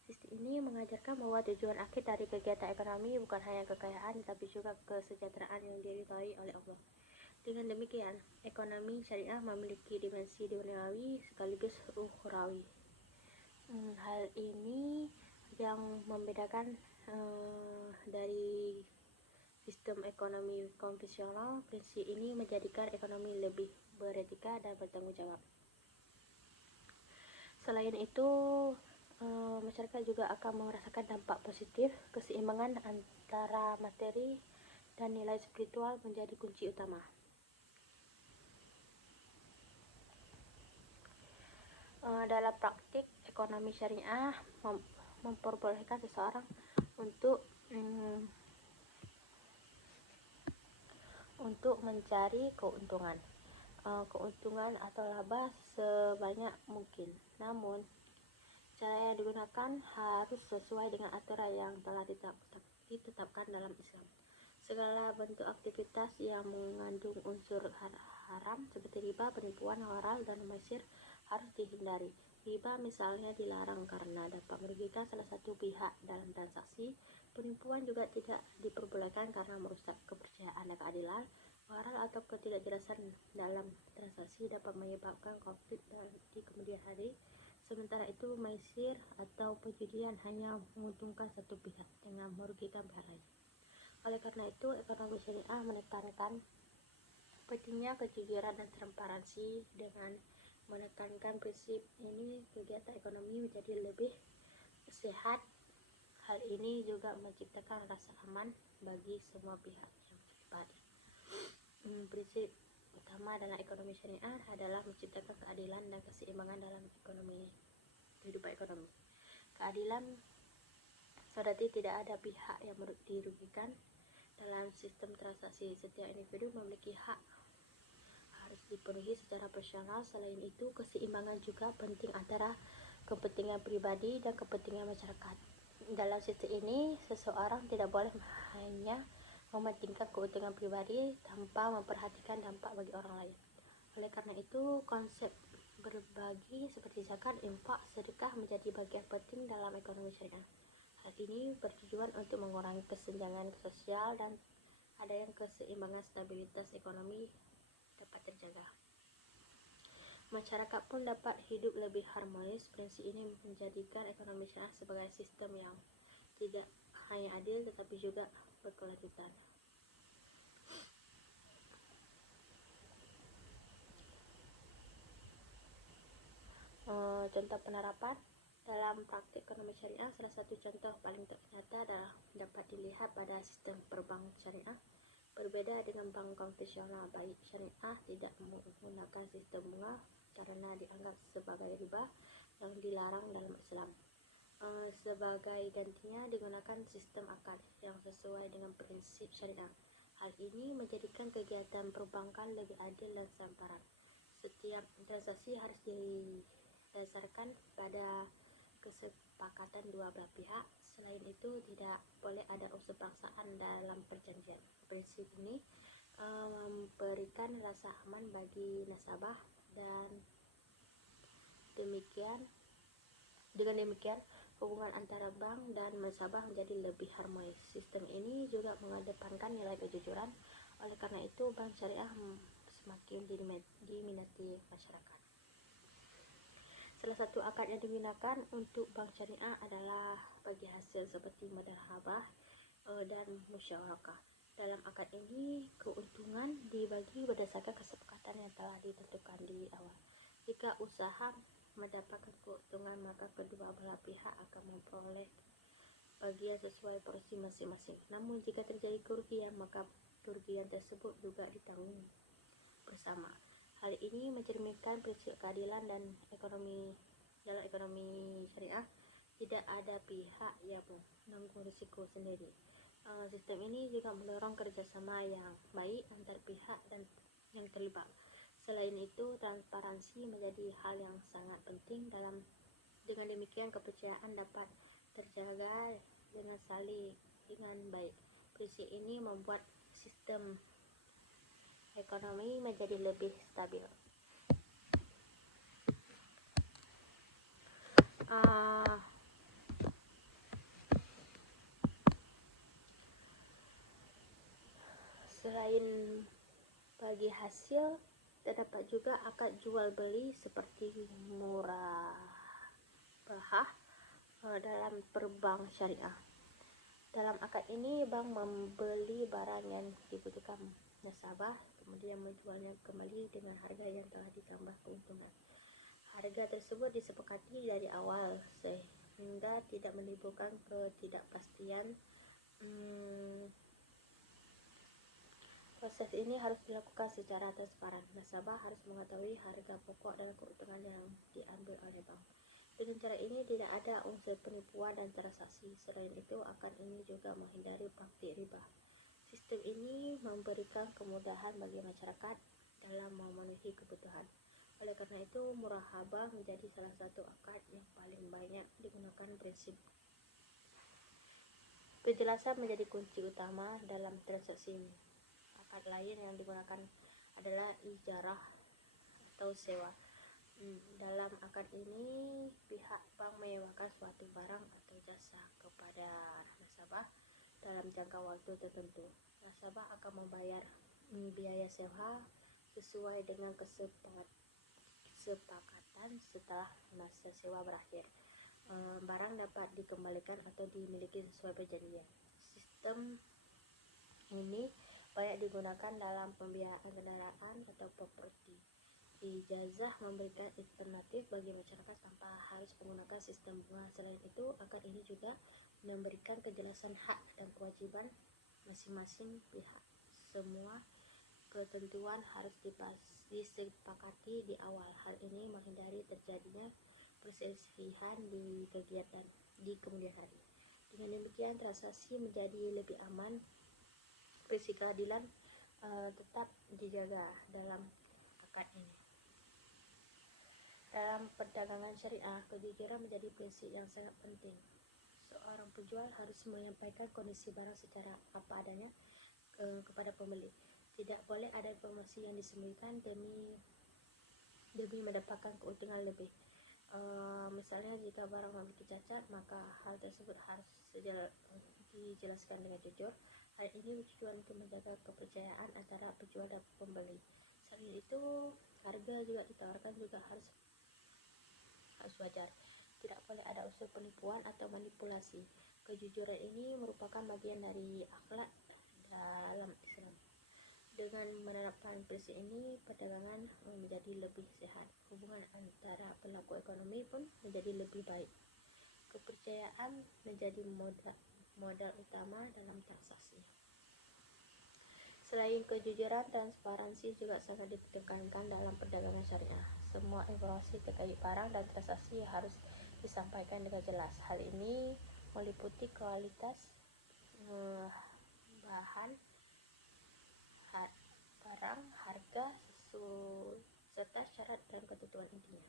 Sistem ini mengajarkan bahwa tujuan akhir dari kegiatan ekonomi bukan hanya kekayaan, tapi juga kesejahteraan yang diridhoi oleh Allah. Dengan demikian, ekonomi syariah memiliki dimensi duniawi sekaligus ukhrawi. Hal ini yang membedakan dari sistem ekonomi konvensional. Prinsip ini menjadikan ekonomi lebih beretika dan bertanggung jawab. Selain itu, masyarakat juga akan merasakan dampak positif. Keseimbangan antara materi dan nilai spiritual menjadi kunci utama. Dalam praktik, ekonomi syariah memperbolehkan seseorang untuk mencari keuntungan atau laba sebanyak mungkin. Namun, cara yang digunakan harus sesuai dengan aturan yang telah ditetapkan dalam Islam. Segala bentuk aktivitas yang mengandung unsur haram seperti riba, penipuan, gharar, dan maisir harus dihindari. Riba misalnya dilarang karena dapat merugikan salah satu pihak dalam transaksi. Penipuan juga tidak diperbolehkan karena merusak kepercayaan dan keadilan. Gharar atau ketidakjelasan dalam transaksi dapat menyebabkan konflik di kemudian hari. Sementara itu, maisir atau perjudian hanya menguntungkan satu pihak dengan merugikan pihak lain. Oleh karena itu, ekonomi syariah menekankan pentingnya kejujuran dan transparansi. Dengan menekankan prinsip ini, kegiatan ekonomi menjadi lebih sehat. Hal ini juga menciptakan rasa aman bagi semua pihak yang terlibat. Prinsip utama dalam ekonomi syariah adalah menciptakan keadilan dan keseimbangan dalam kehidupan ekonomi. Keadilan berarti tidak ada pihak yang dirugikan. Dalam sistem transaksi, setiap individu memiliki hak harus dipenuhi secara profesional. Selain itu, keseimbangan juga penting antara kepentingan pribadi dan kepentingan masyarakat. Dalam sistem ini, seseorang tidak boleh hanya mementingkan keuntungan pribadi tanpa memperhatikan dampak bagi orang lain. Oleh karena itu, konsep berbagi seperti zakat, infak, sedekah menjadi bagian penting dalam ekonomi syariah. Hal ini bertujuan untuk mengurangi kesenjangan sosial dan adanya keseimbangan stabilitas ekonomi dapat terjaga. Masyarakat pun dapat hidup lebih harmonis. Prinsip ini menjadikan ekonomi syariah sebagai sistem yang tidak hanya adil tetapi juga berkelanjutan. Contoh penerapan dalam praktik ekonomi syariah, salah satu contoh paling nyata adalah dapat dilihat pada sistem perbank syariah. Berbeda dengan bank konvensional, baik syariah tidak menggunakan sistem bunga karena dianggap sebagai riba yang dilarang dalam Islam. Sebagai gantinya digunakan sistem akad yang sesuai dengan prinsip syariah. Hal ini menjadikan kegiatan perbankan lebih adil dan transparan. Setiap transaksi harus didasarkan pada kesepakatan dua belah pihak. Selain itu, tidak boleh ada unsur paksaan dalam perjanjian. Prinsip ini memberikan rasa aman bagi nasabah dan dengan demikian hubungan antara bank dan nasabah menjadi lebih harmonis. Sistem ini juga mengedepankan nilai kejujuran. Oleh karena itu, bank syariah semakin diminati masyarakat. Salah satu akad yang digunakan untuk bank syariah adalah bagi hasil seperti mudharabah dan musyarakah. Dalam akad ini, keuntungan dibagi berdasarkan kesepakatan yang telah ditentukan di awal. Jika usaha mendapatkan keuntungan, maka kedua belah pihak akan memperoleh bagian sesuai porsi masing-masing. Namun jika terjadi kerugian, maka kerugian tersebut juga ditanggung bersama. Hal ini mencerminkan prinsip keadilan dan dalam ekonomi syariah tidak ada pihak yang menanggung risiko sendiri. Sistem ini juga mendorong kerjasama yang baik antar pihak dan yang terlibat. Selain itu, transparansi menjadi hal yang sangat penting dengan demikian kepercayaan dapat terjaga dengan baik. Prinsip ini membuat sistem ekonomi menjadi lebih stabil. Selain bagi hasil, terdapat juga akad jual beli seperti murah dalam perbank syariah. Dalam akad ini, bank membeli barang yang dibutuhkan nasabah, kemudian menjualnya kembali dengan harga yang telah ditambah keuntungan. Harga tersebut disepakati dari awal sehingga tidak menimbulkan ketidakpastian. Proses ini harus dilakukan secara transparan. Nasabah harus mengetahui harga pokok dan keuntungan yang diambil oleh bank. Dengan cara ini tidak ada unsur penipuan dan transaksi. Selain itu, akad ini juga menghindari praktik riba. Sistem ini memberikan kemudahan bagi masyarakat dalam memenuhi kebutuhan. Oleh karena itu, murahabah menjadi salah satu akad yang paling banyak digunakan prinsip. Kejelasan menjadi kunci utama dalam transaksi ini. Akad lain yang digunakan adalah ijarah atau sewa. Dalam akad ini, pihak bank menyewakan suatu barang atau jasa kepada nasabah dalam jangka waktu tertentu. Nasabah akan membayar biaya sewa sesuai dengan kesepakatan setelah masa sewa berakhir. Barang dapat dikembalikan atau dimiliki sesuai perjanjian. Sistem ini banyak digunakan dalam pembiayaan kendaraan atau properti. Ijazah memberikan alternatif bagi masyarakat tanpa harus menggunakan sistem bunga. Selain itu, akad ini juga memberikan kejelasan hak dan kewajiban masing-masing pihak. Semua ketentuan harus disepakati di awal. Hal ini menghindari terjadinya perselisihan di kemudian hari. Dengan demikian, transaksi menjadi lebih aman. Prinsip keadilan tetap dijaga dalam akad ini. Dalam perdagangan syariah, kejujuran menjadi prinsip yang sangat penting. Seorang penjual harus menyampaikan kondisi barang secara apa adanya kepada pembeli. Tidak boleh ada informasi yang disembunyikan demi mendapatkan keuntungan lebih. Misalnya jika barang memiliki cacat, maka hal tersebut harus dijelaskan dengan jujur. Hal ini tujuan untuk menjaga kepercayaan antara penjual dan pembeli. Selain itu, harga juga ditawarkan juga harus wajar. Tidak boleh ada unsur penipuan atau manipulasi. Kejujuran ini merupakan bagian dari akhlak dalam Islam. Dengan menerapkan prinsip ini, perdagangan menjadi lebih sehat. Hubungan antara pelaku ekonomi pun menjadi lebih baik. Kepercayaan menjadi modal utama dalam transaksi. Selain kejujuran, transparansi juga sangat ditekankan dalam perdagangan syariah. Semua informasi terkait barang dan transaksi harus disampaikan dengan jelas. Hal ini meliputi kualitas bahan, barang, harga, serta syarat dan ketentuan intinya.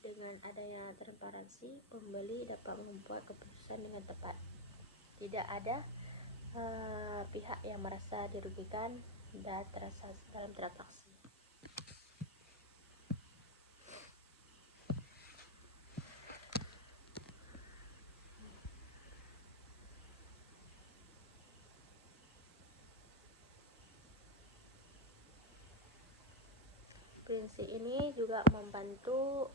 Dengan adanya transparansi, pembeli dapat membuat keputusan dengan tepat. Tidak ada pihak yang merasa dirugikan dalam transaksi. Prinsip ini juga membantu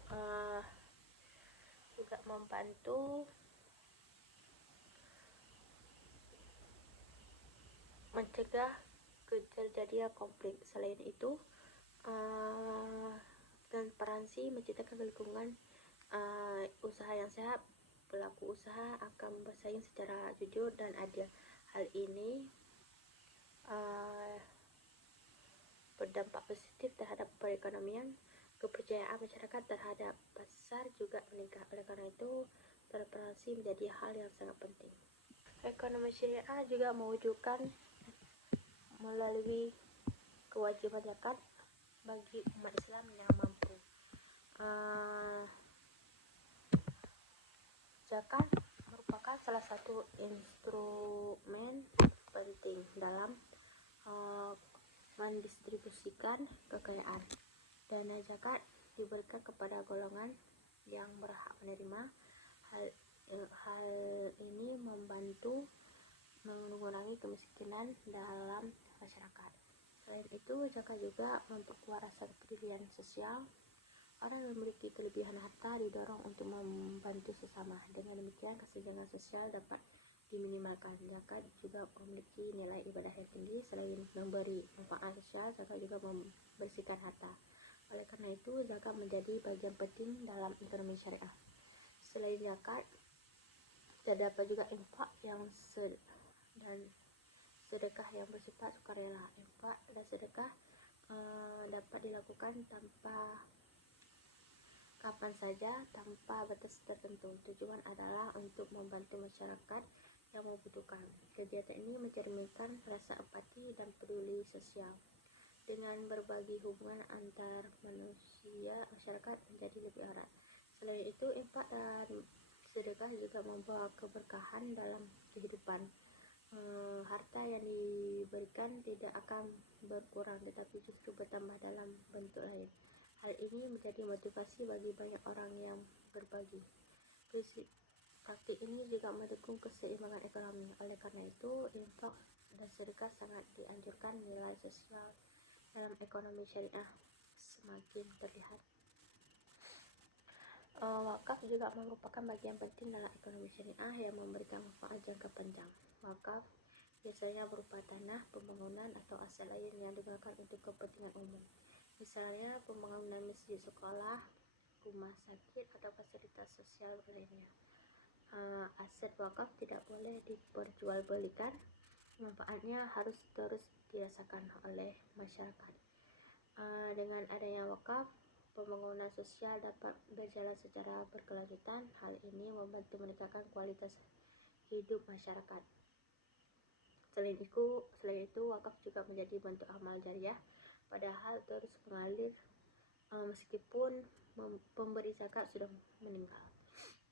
mencegah terjadinya konflik. Selain itu, transparansi menciptakan lingkungan usaha yang sehat. Pelaku usaha akan bersaing secara jujur dan adil. Hal ini berdampak positif terhadap perekonomian. Kepercayaan masyarakat terhadap pasar juga meningkat. Oleh karena itu, transparansi menjadi hal yang sangat penting. Ekonomi syariah juga mewujudkan melalui kewajiban zakat bagi umat Islam yang mampu. Zakat merupakan salah satu instrumen penting dalam mendistribusikan kekayaan. Dana zakat diberikan kepada golongan yang berhak menerima. Hal ini membantu mengurangi kemiskinan dalam masyarakat. Selain itu, zakat juga memperkuat rasa kepedulian sosial. Orang yang memiliki kelebihan harta didorong untuk membantu sesama. Dengan demikian, kesenjangan sosial dapat diminimalkan. Zakat juga memiliki nilai ibadah yang tinggi. Selain memberi manfaat sosial, zakat juga membersihkan harta. Oleh karena itu, zakat menjadi bagian penting dalam ekonomi syariah. Selain zakat, terdapat juga infak dan sedekah yang bersifat sukarela. Infak dan sedekah dapat dilakukan kapan saja tanpa batas tertentu. Tujuan adalah untuk membantu masyarakat yang membutuhkan. Kegiatan ini mencerminkan rasa empati dan peduli sosial. Dengan berbagi hubungan antar manusia, masyarakat menjadi lebih erat. Selain itu, infak dan sedekah juga membawa keberkahan dalam kehidupan. Harta yang diberikan tidak akan berkurang, tetapi justru bertambah dalam bentuk lain. Hal ini menjadi motivasi bagi banyak orang yang berbagi. Praktik ini juga mendukung keseimbangan ekonomi. Oleh karena itu, infak dan sedekah sangat dianjurkan. Nilai sosial dalam ekonomi syariah semakin terlihat. Wakaf juga merupakan bagian penting dalam ekonomi syariah yang memberikan manfaat jangka panjang. Wakaf biasanya berupa tanah, pembangunan, atau aset lain yang digunakan untuk kepentingan umum. Misalnya pembangunan masjid, sekolah, rumah sakit, atau fasilitas sosial lainnya. Aset wakaf tidak boleh diperjualbelikan. Manfaatnya harus terus dirasakan oleh masyarakat. Dengan adanya wakaf, pembangunan sosial dapat berjalan secara berkelanjutan. Hal ini membantu meningkatkan kualitas hidup masyarakat. Selain itu, wakaf juga menjadi bentuk amal jariah, padahal terus mengalir meskipun pemberi zakat sudah meninggal.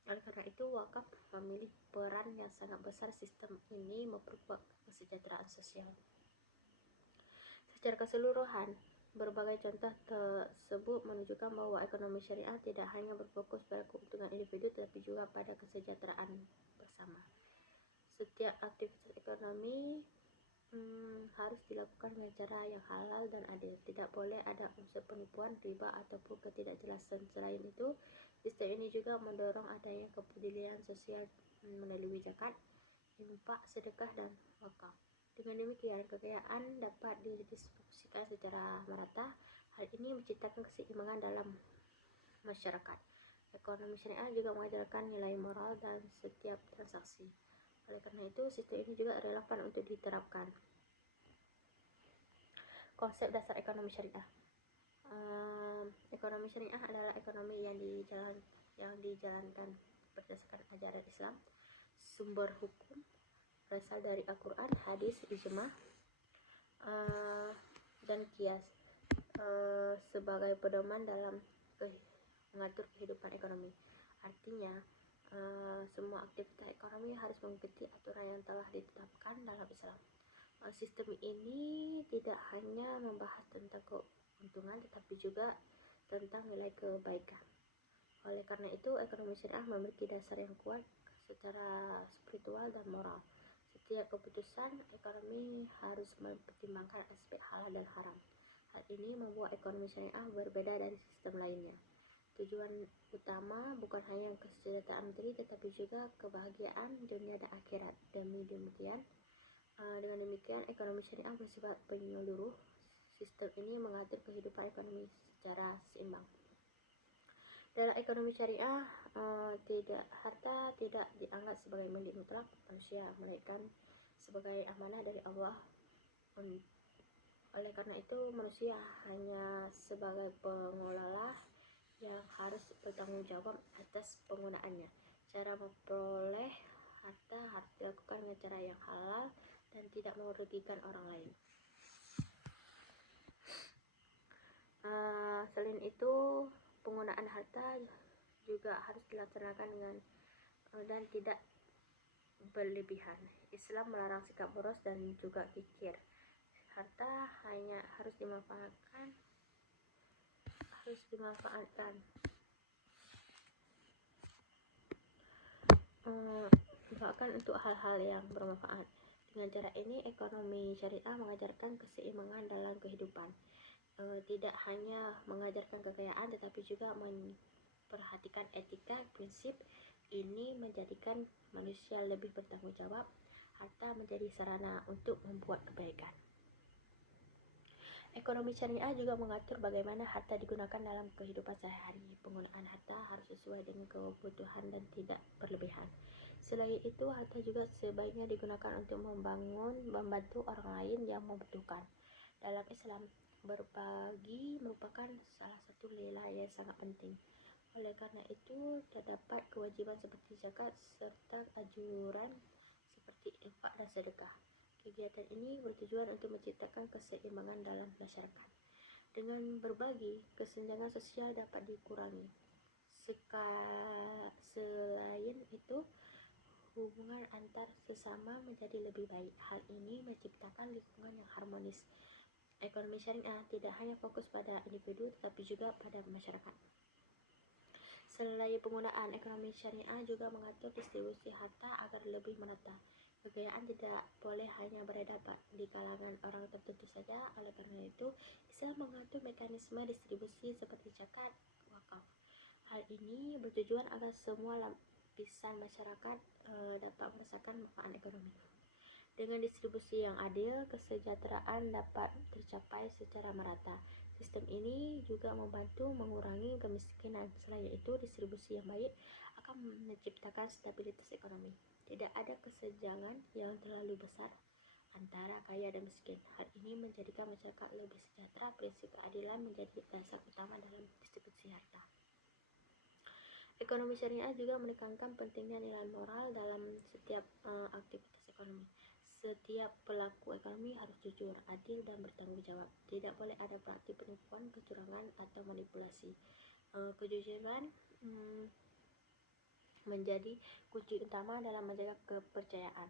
Oleh karena itu, wakaf memiliki peran yang sangat besar. Sistem ini memperkuat kesejahteraan sosial. Secara keseluruhan, berbagai contoh tersebut menunjukkan bahwa ekonomi syariah tidak hanya berfokus pada keuntungan individu, tetapi juga pada kesejahteraan bersama. Setiap aktivitas ekonomi harus dilakukan dengan cara yang halal dan adil. Tidak boleh ada unsur penipuan, riba, ataupun ketidakjelasan. Selain itu, sistem ini juga mendorong adanya kepedulian sosial melalui zakat, infak, sedekah, dan wakaf. Dengan demikian, kekayaan dapat didistribusikan secara merata. Hal ini menciptakan keseimbangan dalam masyarakat. Ekonomi syariah juga mengajarkan nilai moral dan setiap transaksi. Oleh karena itu, sistem ini juga relevan untuk diterapkan. Konsep dasar ekonomi syariah. Ekonomi syariah adalah ekonomi yang dijalankan berdasarkan ajaran Islam. Sumber hukum berasal dari Al-Quran, hadis, ijma, dan qiyas sebagai pedoman dalam mengatur kehidupan ekonomi. Artinya, semua aktivitas ekonomi harus mengikuti aturan yang telah ditetapkan dalam Islam. Sistem ini tidak hanya membahas tentang keuntungan, tetapi juga tentang nilai kebaikan. Oleh karena itu, ekonomi syariah memiliki dasar yang kuat secara spiritual dan moral. Setiap keputusan ekonomi harus mempertimbangkan aspek halal dan haram. Hal ini membuat ekonomi syariah berbeda dari sistem lainnya. Tujuan utama bukan hanya kesejahteraan materi, tetapi juga kebahagiaan dunia dan akhirat. Dengan demikian, ekonomi syariah bersifat penyeluruh. Sistem ini mengatur kehidupan ekonomi secara seimbang. Dalam ekonomi syariah, harta tidak dianggap sebagai milik mutlak manusia, melainkan sebagai amanah dari Allah. Oleh karena itu, manusia hanya sebagai pengelola yang harus bertanggung jawab atas penggunaannya. Cara memperoleh harta harus dilakukan dengan cara yang halal dan tidak merugikan orang lain. penggunaan harta juga harus dilaksanakan dengan dan tidak berlebihan. Islam melarang sikap boros dan juga kikir. Harta hanya harus dimanfaatkan bahkan untuk hal-hal yang bermanfaat. Dengan cara ini, ekonomi syariah mengajarkan keseimbangan dalam kehidupan. Tidak hanya mengajarkan kekayaan, tetapi juga memperhatikan etika. Prinsip ini menjadikan manusia lebih bertanggung jawab. Harta menjadi sarana untuk membuat kebaikan. Ekonomi syariah juga mengatur bagaimana harta digunakan dalam kehidupan sehari-hari. Penggunaan harta harus sesuai dengan kebutuhan dan tidak berlebihan. Selain itu, harta juga sebaiknya digunakan untuk membantu orang lain yang membutuhkan. Dalam Islam, berbagi merupakan salah satu nilai yang sangat penting. Oleh karena itu, terdapat kewajiban seperti zakat serta anjuran seperti infak dan sedekah. Kegiatan ini bertujuan untuk menciptakan keseimbangan dalam masyarakat. Dengan berbagi, kesenjangan sosial dapat dikurangi. Selain itu, hubungan antar sesama menjadi lebih baik. Hal ini menciptakan lingkungan yang harmonis. Ekonomi syariah tidak hanya fokus pada individu, tetapi juga pada masyarakat. Selain penggunaan, ekonomi syariah juga mengatur distribusi harta agar lebih merata. Kekayaan tidak boleh hanya beredar di kalangan orang tertentu saja. Oleh karena itu, Islam mengatur mekanisme distribusi seperti zakat, wakaf. Hal ini bertujuan agar semua lapisan masyarakat dapat merasakan manfaat ekonomi. Dengan distribusi yang adil, kesejahteraan dapat tercapai secara merata. Sistem ini juga membantu mengurangi kemiskinan. Selain itu, distribusi yang baik akan menciptakan stabilitas ekonomi. Tidak ada kesenjangan yang terlalu besar antara kaya dan miskin. Hal ini menjadikan masyarakat lebih sejahtera. Prinsip keadilan menjadi dasar utama dalam distribusi harta. Ekonomi syariah juga menekankan pentingnya nilai moral dalam setiap aktivitas ekonomi. Setiap pelaku ekonomi harus jujur, adil, dan bertanggung jawab. Tidak boleh ada praktik penipuan, kecurangan, atau manipulasi. Kejujuran menjadi kunci utama dalam menjaga kepercayaan.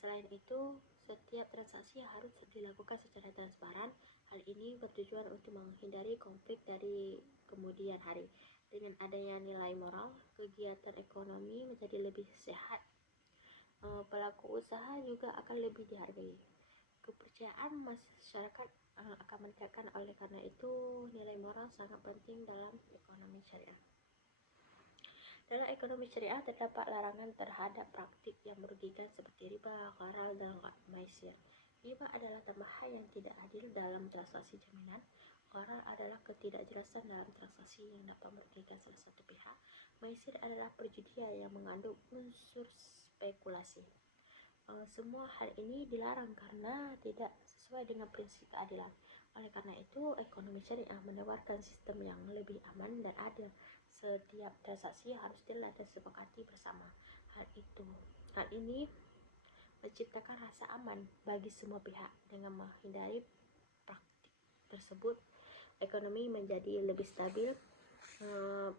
Selain itu, setiap transaksi harus dilakukan secara transparan. Hal ini bertujuan untuk menghindari konflik dari kemudian hari. Dengan adanya nilai moral, kegiatan ekonomi menjadi lebih sehat. Pelaku usaha juga akan lebih dihargai. Kepercayaan masyarakat akan meningkatkan. Oleh karena itu, nilai moral sangat penting dalam ekonomi syariah. Dalam ekonomi syariah terdapat larangan terhadap praktik yang merugikan seperti riba, gharar, dan maisir. Riba adalah tambahan yang tidak adil dalam transaksi jaminan. Gharar adalah ketidakjelasan dalam transaksi yang dapat merugikan salah satu pihak. Maisir adalah perjudian yang mengandung unsur spekulasi. Semua hal ini dilarang karena tidak sesuai dengan prinsip keadilan. Oleh karena itu, ekonomi syariah menawarkan sistem yang lebih aman dan adil. Setiap transaksi harus jelas dan disepakati bersama. Hal ini menciptakan rasa aman bagi semua pihak. Dengan menghindari praktik tersebut, ekonomi menjadi lebih stabil.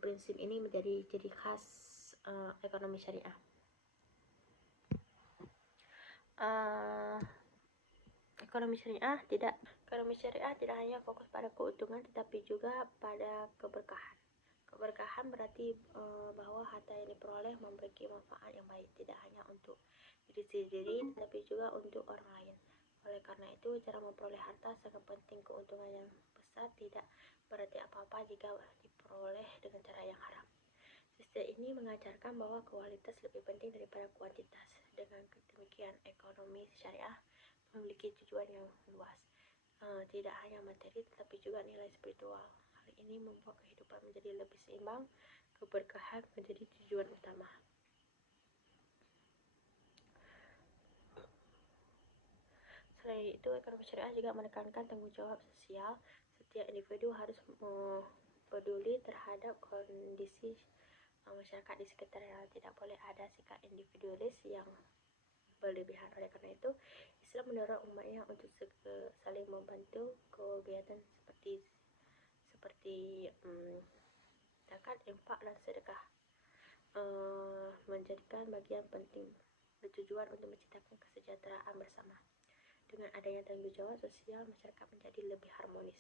Prinsip ini menjadi ciri khas ekonomi syariah. Ekonomi syariah tidak hanya fokus pada keuntungan, tetapi juga pada keberkahan. Keberkahan berarti bahwa harta yang diperoleh memberi manfaat yang baik, tidak hanya untuk diri sendiri, tetapi juga untuk orang lain. Oleh karena itu, cara memperoleh harta sangat penting. Keuntungan yang besar tidak berarti apa-apa jika diperoleh dengan cara yang haram. Sistem ini mengajarkan bahwa kualitas lebih penting daripada kuantitas. Dengan demikian, ekonomi syariah memiliki tujuan yang luas, tidak hanya materi tetapi juga nilai spiritual. Hal ini membuat kehidupan menjadi lebih seimbang, keberkahan menjadi tujuan utama. Selain itu, ekonomi syariah juga menekankan tanggung jawab sosial. Setiap individu harus peduli terhadap kondisi masyarakat di sekitarnya. Tidak boleh ada sikap individualis yang berlebihan. Oleh karena itu, Islam mendorong umatnya untuk saling membantu. Kegiatan seperti menciptakan infak dan sedekah, menjadikan bagian penting bertujuan untuk menciptakan kesejahteraan bersama. Dengan adanya tanggung jawab sosial, masyarakat menjadi lebih harmonis.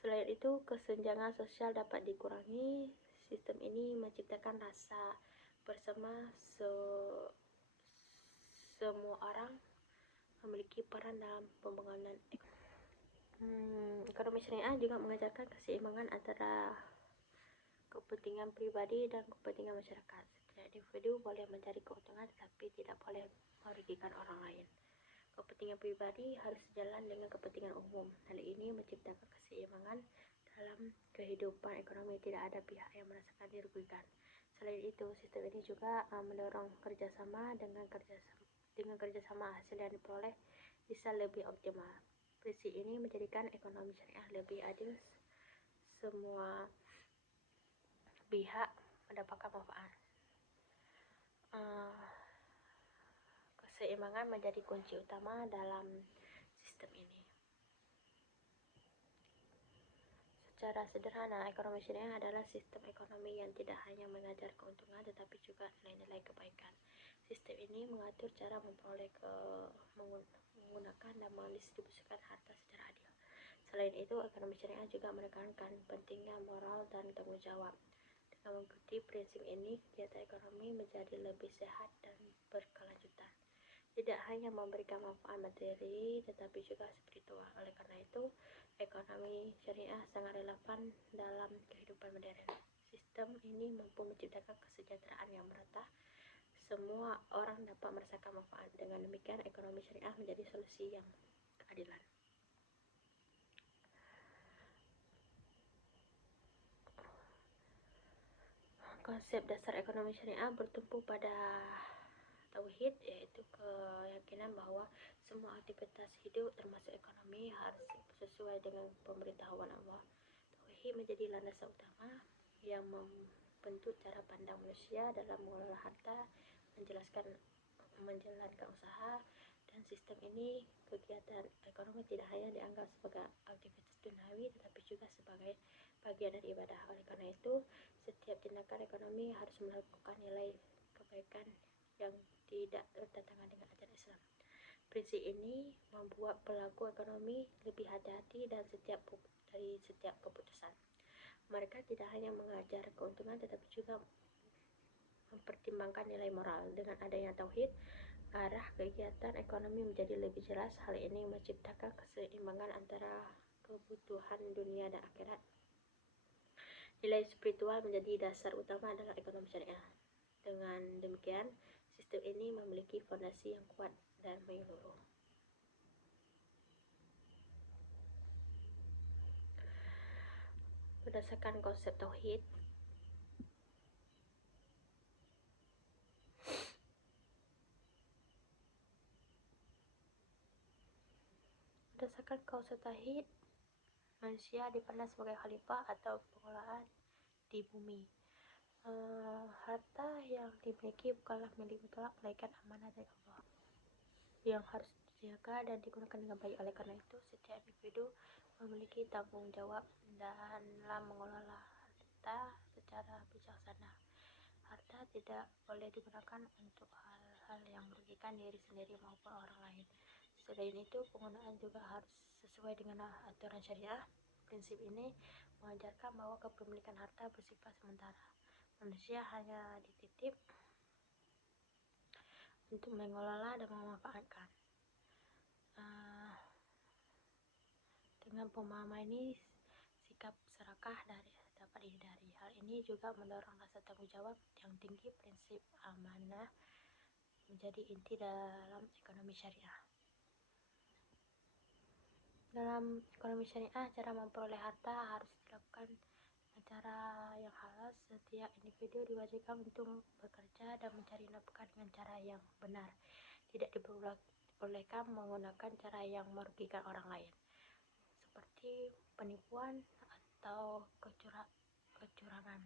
Selain itu, kesenjangan sosial dapat dikurangi. Sistem ini menciptakan rasa bersama, semua orang memiliki peran dalam pembangunan ekonomi syariah juga mengajarkan keseimbangan antara kepentingan pribadi dan kepentingan masyarakat. Setiap individu boleh mencari keuntungan tetapi tidak boleh merugikan orang lain. Kepentingan pribadi harus sejalan dengan kepentingan umum. Hal ini menciptakan keseimbangan dalam kehidupan ekonomi, tidak ada pihak yang merasakan dirugikan. Selain itu, sistem ini juga mendorong kerjasama. Dengan kerjasama hasil yang diperoleh bisa lebih optimal. Prinsip ini menjadikan ekonomi syariah lebih adil, semua pihak mendapatkan manfaat. Keseimbangan menjadi kunci utama dalam sistem ini. Secara sederhana, ekonomi syariah adalah sistem ekonomi yang tidak hanya mengajar keuntungan tetapi juga nilai-nilai kebaikan. Sistem ini mengatur cara menggunakan dan mendistribusikan harta secara adil. Selain itu, ekonomi syariah juga menekankan pentingnya moral dan tanggung jawab. Dengan mengikuti prinsip ini, kegiatan ekonomi menjadi lebih sehat dan berkelanjutan. Tidak hanya memberikan manfaat materi, tetapi juga spiritual. Oleh karena itu, ekonomi syariah sangat relevan dalam kehidupan modern. Sistem ini mampu menciptakan kesejahteraan yang merata. Semua orang dapat merasakan manfaat. Dengan demikian, ekonomi syariah menjadi solusi yang keadilan. Konsep dasar ekonomi syariah bertumpu pada tauhid, yaitu keyakinan bahwa semua aktivitas hidup termasuk ekonomi harus sesuai dengan pemberitahuan Allah. Tauhid menjadi landasan utama yang membentuk cara pandang manusia dalam mengelola harta, menjalankan usaha, dan sistem ini kegiatan ekonomi tidak hanya dianggap sebagai aktivitas duniawi tetapi juga sebagai bagian dari ibadah. Oleh karena itu, setiap tindakan ekonomi harus melakukan nilai kebaikan yang tidak bertentangan dengan ajaran Islam. Prinsip ini membuat pelaku ekonomi lebih hati-hati dari setiap keputusan. Mereka tidak hanya mengajar keuntungan tetapi juga mempertimbangkan nilai moral. Dengan adanya tauhid, arah kegiatan ekonomi menjadi lebih jelas. Hal ini menciptakan keseimbangan antara kebutuhan dunia dan akhirat. Nilai spiritual menjadi dasar utama dalam ekonomi syariah. Dengan demikian, sistem ini memiliki fondasi yang kuat dan menyeluruh. Berdasarkan konsep tauhid, manusia dipandang sebagai khalifah atau pengelolaan di bumi. Harta yang dimiliki bukanlah milik mutlak, melainkan amanah dari Allah yang harus dijaga dan digunakan dengan baik. Oleh karena itu, setiap individu memiliki tanggung jawab dalam mengelola harta secara bijaksana. Harta tidak boleh digunakan untuk hal-hal yang merugikan diri sendiri maupun orang lain. Selain itu, penggunaan juga harus sesuai dengan aturan syariah. Prinsip ini mengajarkan bahwa kepemilikan harta bersifat sementara. Manusia hanya dititip untuk mengelola dan memanfaatkan. Dengan pemahaman ini, sikap serakah dapat dihindari. Hal ini juga mendorong rasa tanggung jawab yang tinggi. Prinsip amanah menjadi inti dalam ekonomi syariah. Dalam ekonomi syariah, cara memperoleh harta harus dilakukan dengan cara yang halal. Setiap individu diwajibkan untuk bekerja dan mencari nafkah dengan cara yang benar. Tidak diperbolehkan menggunakan cara yang merugikan orang lain, seperti penipuan atau kecurangan.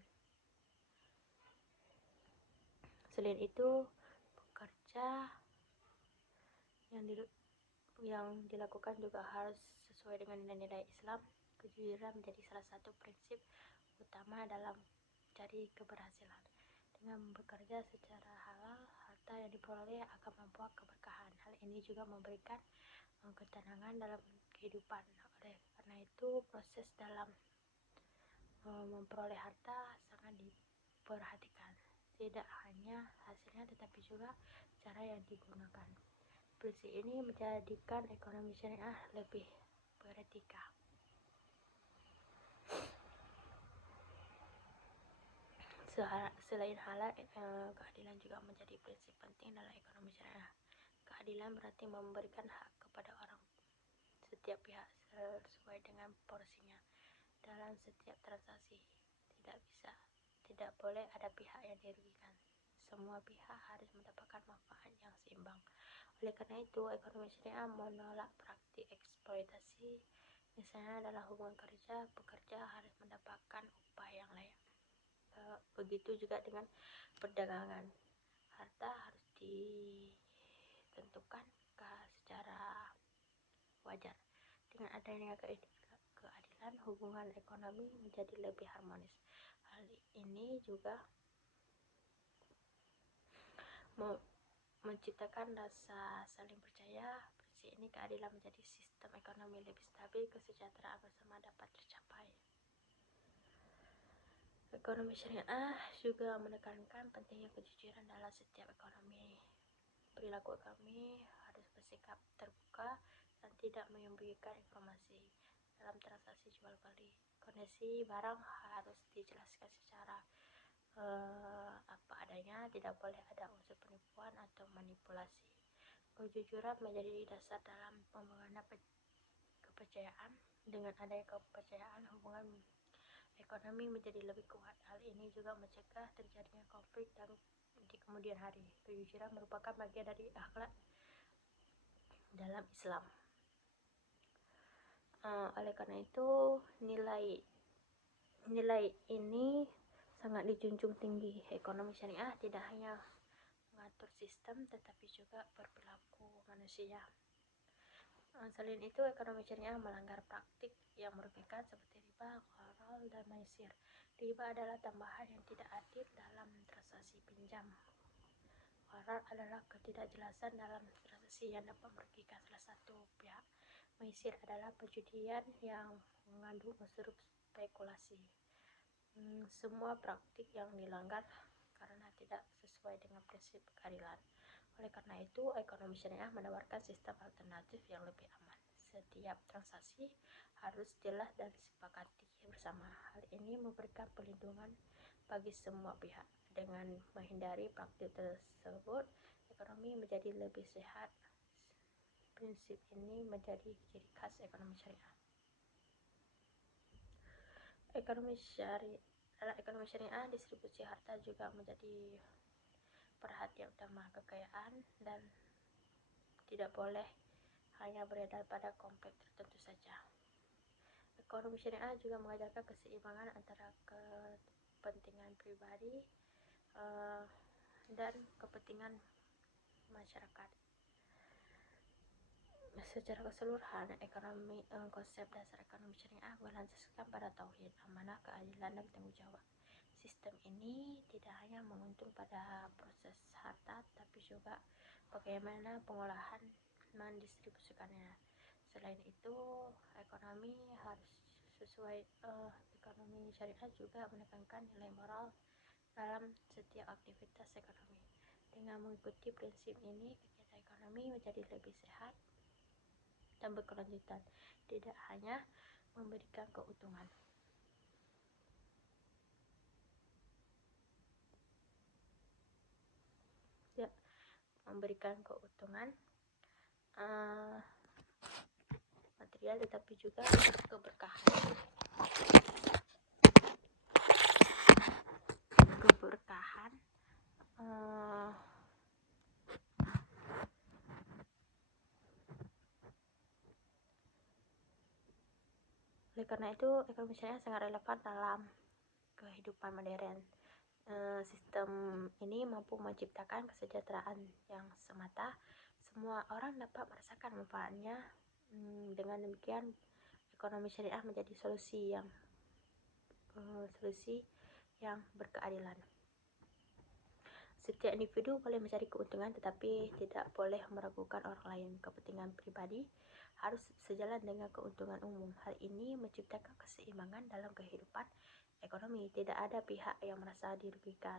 Selain itu, bekerja yang dilakukan juga harus sesuai dengan nilai-nilai Islam. Kejujuran menjadi salah satu prinsip utama dalam mencari keberhasilan. Dengan bekerja secara halal, harta yang diperoleh akan membawa keberkahan. Hal ini juga memberikan ketenangan dalam kehidupan. Oleh karena itu, proses dalam memperoleh harta sangat diperhatikan. Tidak hanya hasilnya, tetapi juga cara yang digunakan. Prinsip ini menjadikan ekonomi syariah lebih beretika. Selain halal, keadilan juga menjadi prinsip penting dalam ekonomi syariah. Keadilan berarti memberikan hak kepada setiap pihak sesuai dengan porsinya dalam setiap transaksi. Tidak boleh ada pihak yang dirugikan. Semua pihak harus mendapatkan manfaat yang seimbang. Oleh karena itu, ekonomi syariah menolak praktik eksploitasi. Misalnya dalam hubungan kerja, pekerja harus mendapatkan upah yang layak. Begitu juga dengan perdagangan. Harta harus ditentukan secara wajar. Dengan adanya keadilan, hubungan ekonomi menjadi lebih harmonis. Hal ini juga menciptakan rasa saling percaya. Prinsip ini keadilan menjadi sistem ekonomi lebih stabil, kesejahteraan bersama dapat tercapai. Ekonomi syariah juga menekankan pentingnya kejujuran dalam setiap ekonomi. Perilaku ekonomi harus bersikap terbuka dan tidak menyembunyikan informasi. Dalam transaksi jual beli, kondisi barang harus dijelaskan secara apa adanya, tidak boleh ada unsur penipuan atau manipulasi. Kejujuran menjadi dasar dalam pembangunan kepercayaan. Dengan adanya kepercayaan, hubungan ekonomi menjadi lebih kuat. Hal ini juga mencegah terjadinya konflik dan di kemudian hari. Kejujuran merupakan bagian dari akhlak dalam Islam. Oleh karena itu, nilai ini sangat dijunjung tinggi. Ekonomi syariah tidak hanya mengatur sistem, tetapi juga berperilaku manusia. Selain itu, ekonomi syariah melanggar praktik yang merugikan seperti riba, gharar, dan maisir. Riba adalah tambahan yang tidak adil dalam transaksi pinjam. Gharar adalah ketidakjelasan dalam transaksi yang dapat merugikan salah satu pihak. Maisir adalah perjudian yang mengandung unsur spekulasi. Semua praktik yang dilanggar karena tidak sesuai dengan prinsip keadilan. Oleh karena itu, ekonomi syariah menawarkan sistem alternatif yang lebih aman. Setiap transaksi harus jelas dan disepakati bersama. Hal ini memberikan perlindungan bagi semua pihak. Dengan menghindari praktik tersebut, ekonomi menjadi lebih sehat. Prinsip ini menjadi ciri khas ekonomi syariah. Dalam ekonomi syariah, distribusi harta juga menjadi perhatian utama. Kekayaan dan tidak boleh hanya beredar pada kelompok tertentu saja. Ekonomi syariah juga mengajarkan keseimbangan antara kepentingan pribadi dan kepentingan masyarakat. Secara keseluruhan, konsep dasar ekonomi syariah berlandaskan pada tauhid, amanah, keadilan, dan tanggung jawab. Sistem ini tidak hanya menguntung pada proses harta, tapi juga bagaimana pengolahan mendistribusikannya. Selain itu, ekonomi syariah juga menekankan nilai moral dalam setiap aktivitas ekonomi. Dengan mengikuti prinsip ini, kegiatan ekonomi menjadi lebih sehat dan berkelanjutan, tidak hanya memberikan keuntungan. Memberikan keuntungan material, tetapi juga keberkahan. Oleh karena itu, ekonomi syariah sangat relevan dalam kehidupan modern. Sistem ini mampu menciptakan kesejahteraan yang semata. Semua orang dapat merasakan manfaatnya. Dengan demikian, ekonomi syariah menjadi solusi yang solusi yang berkeadilan. Setiap individu boleh mencari keuntungan, tetapi tidak boleh meragukan orang lain. Kepentingan pribadi harus sejalan dengan keuntungan umum. Hal ini menciptakan keseimbangan dalam kehidupan ekonomi. Tidak ada pihak yang merasa dirugikan.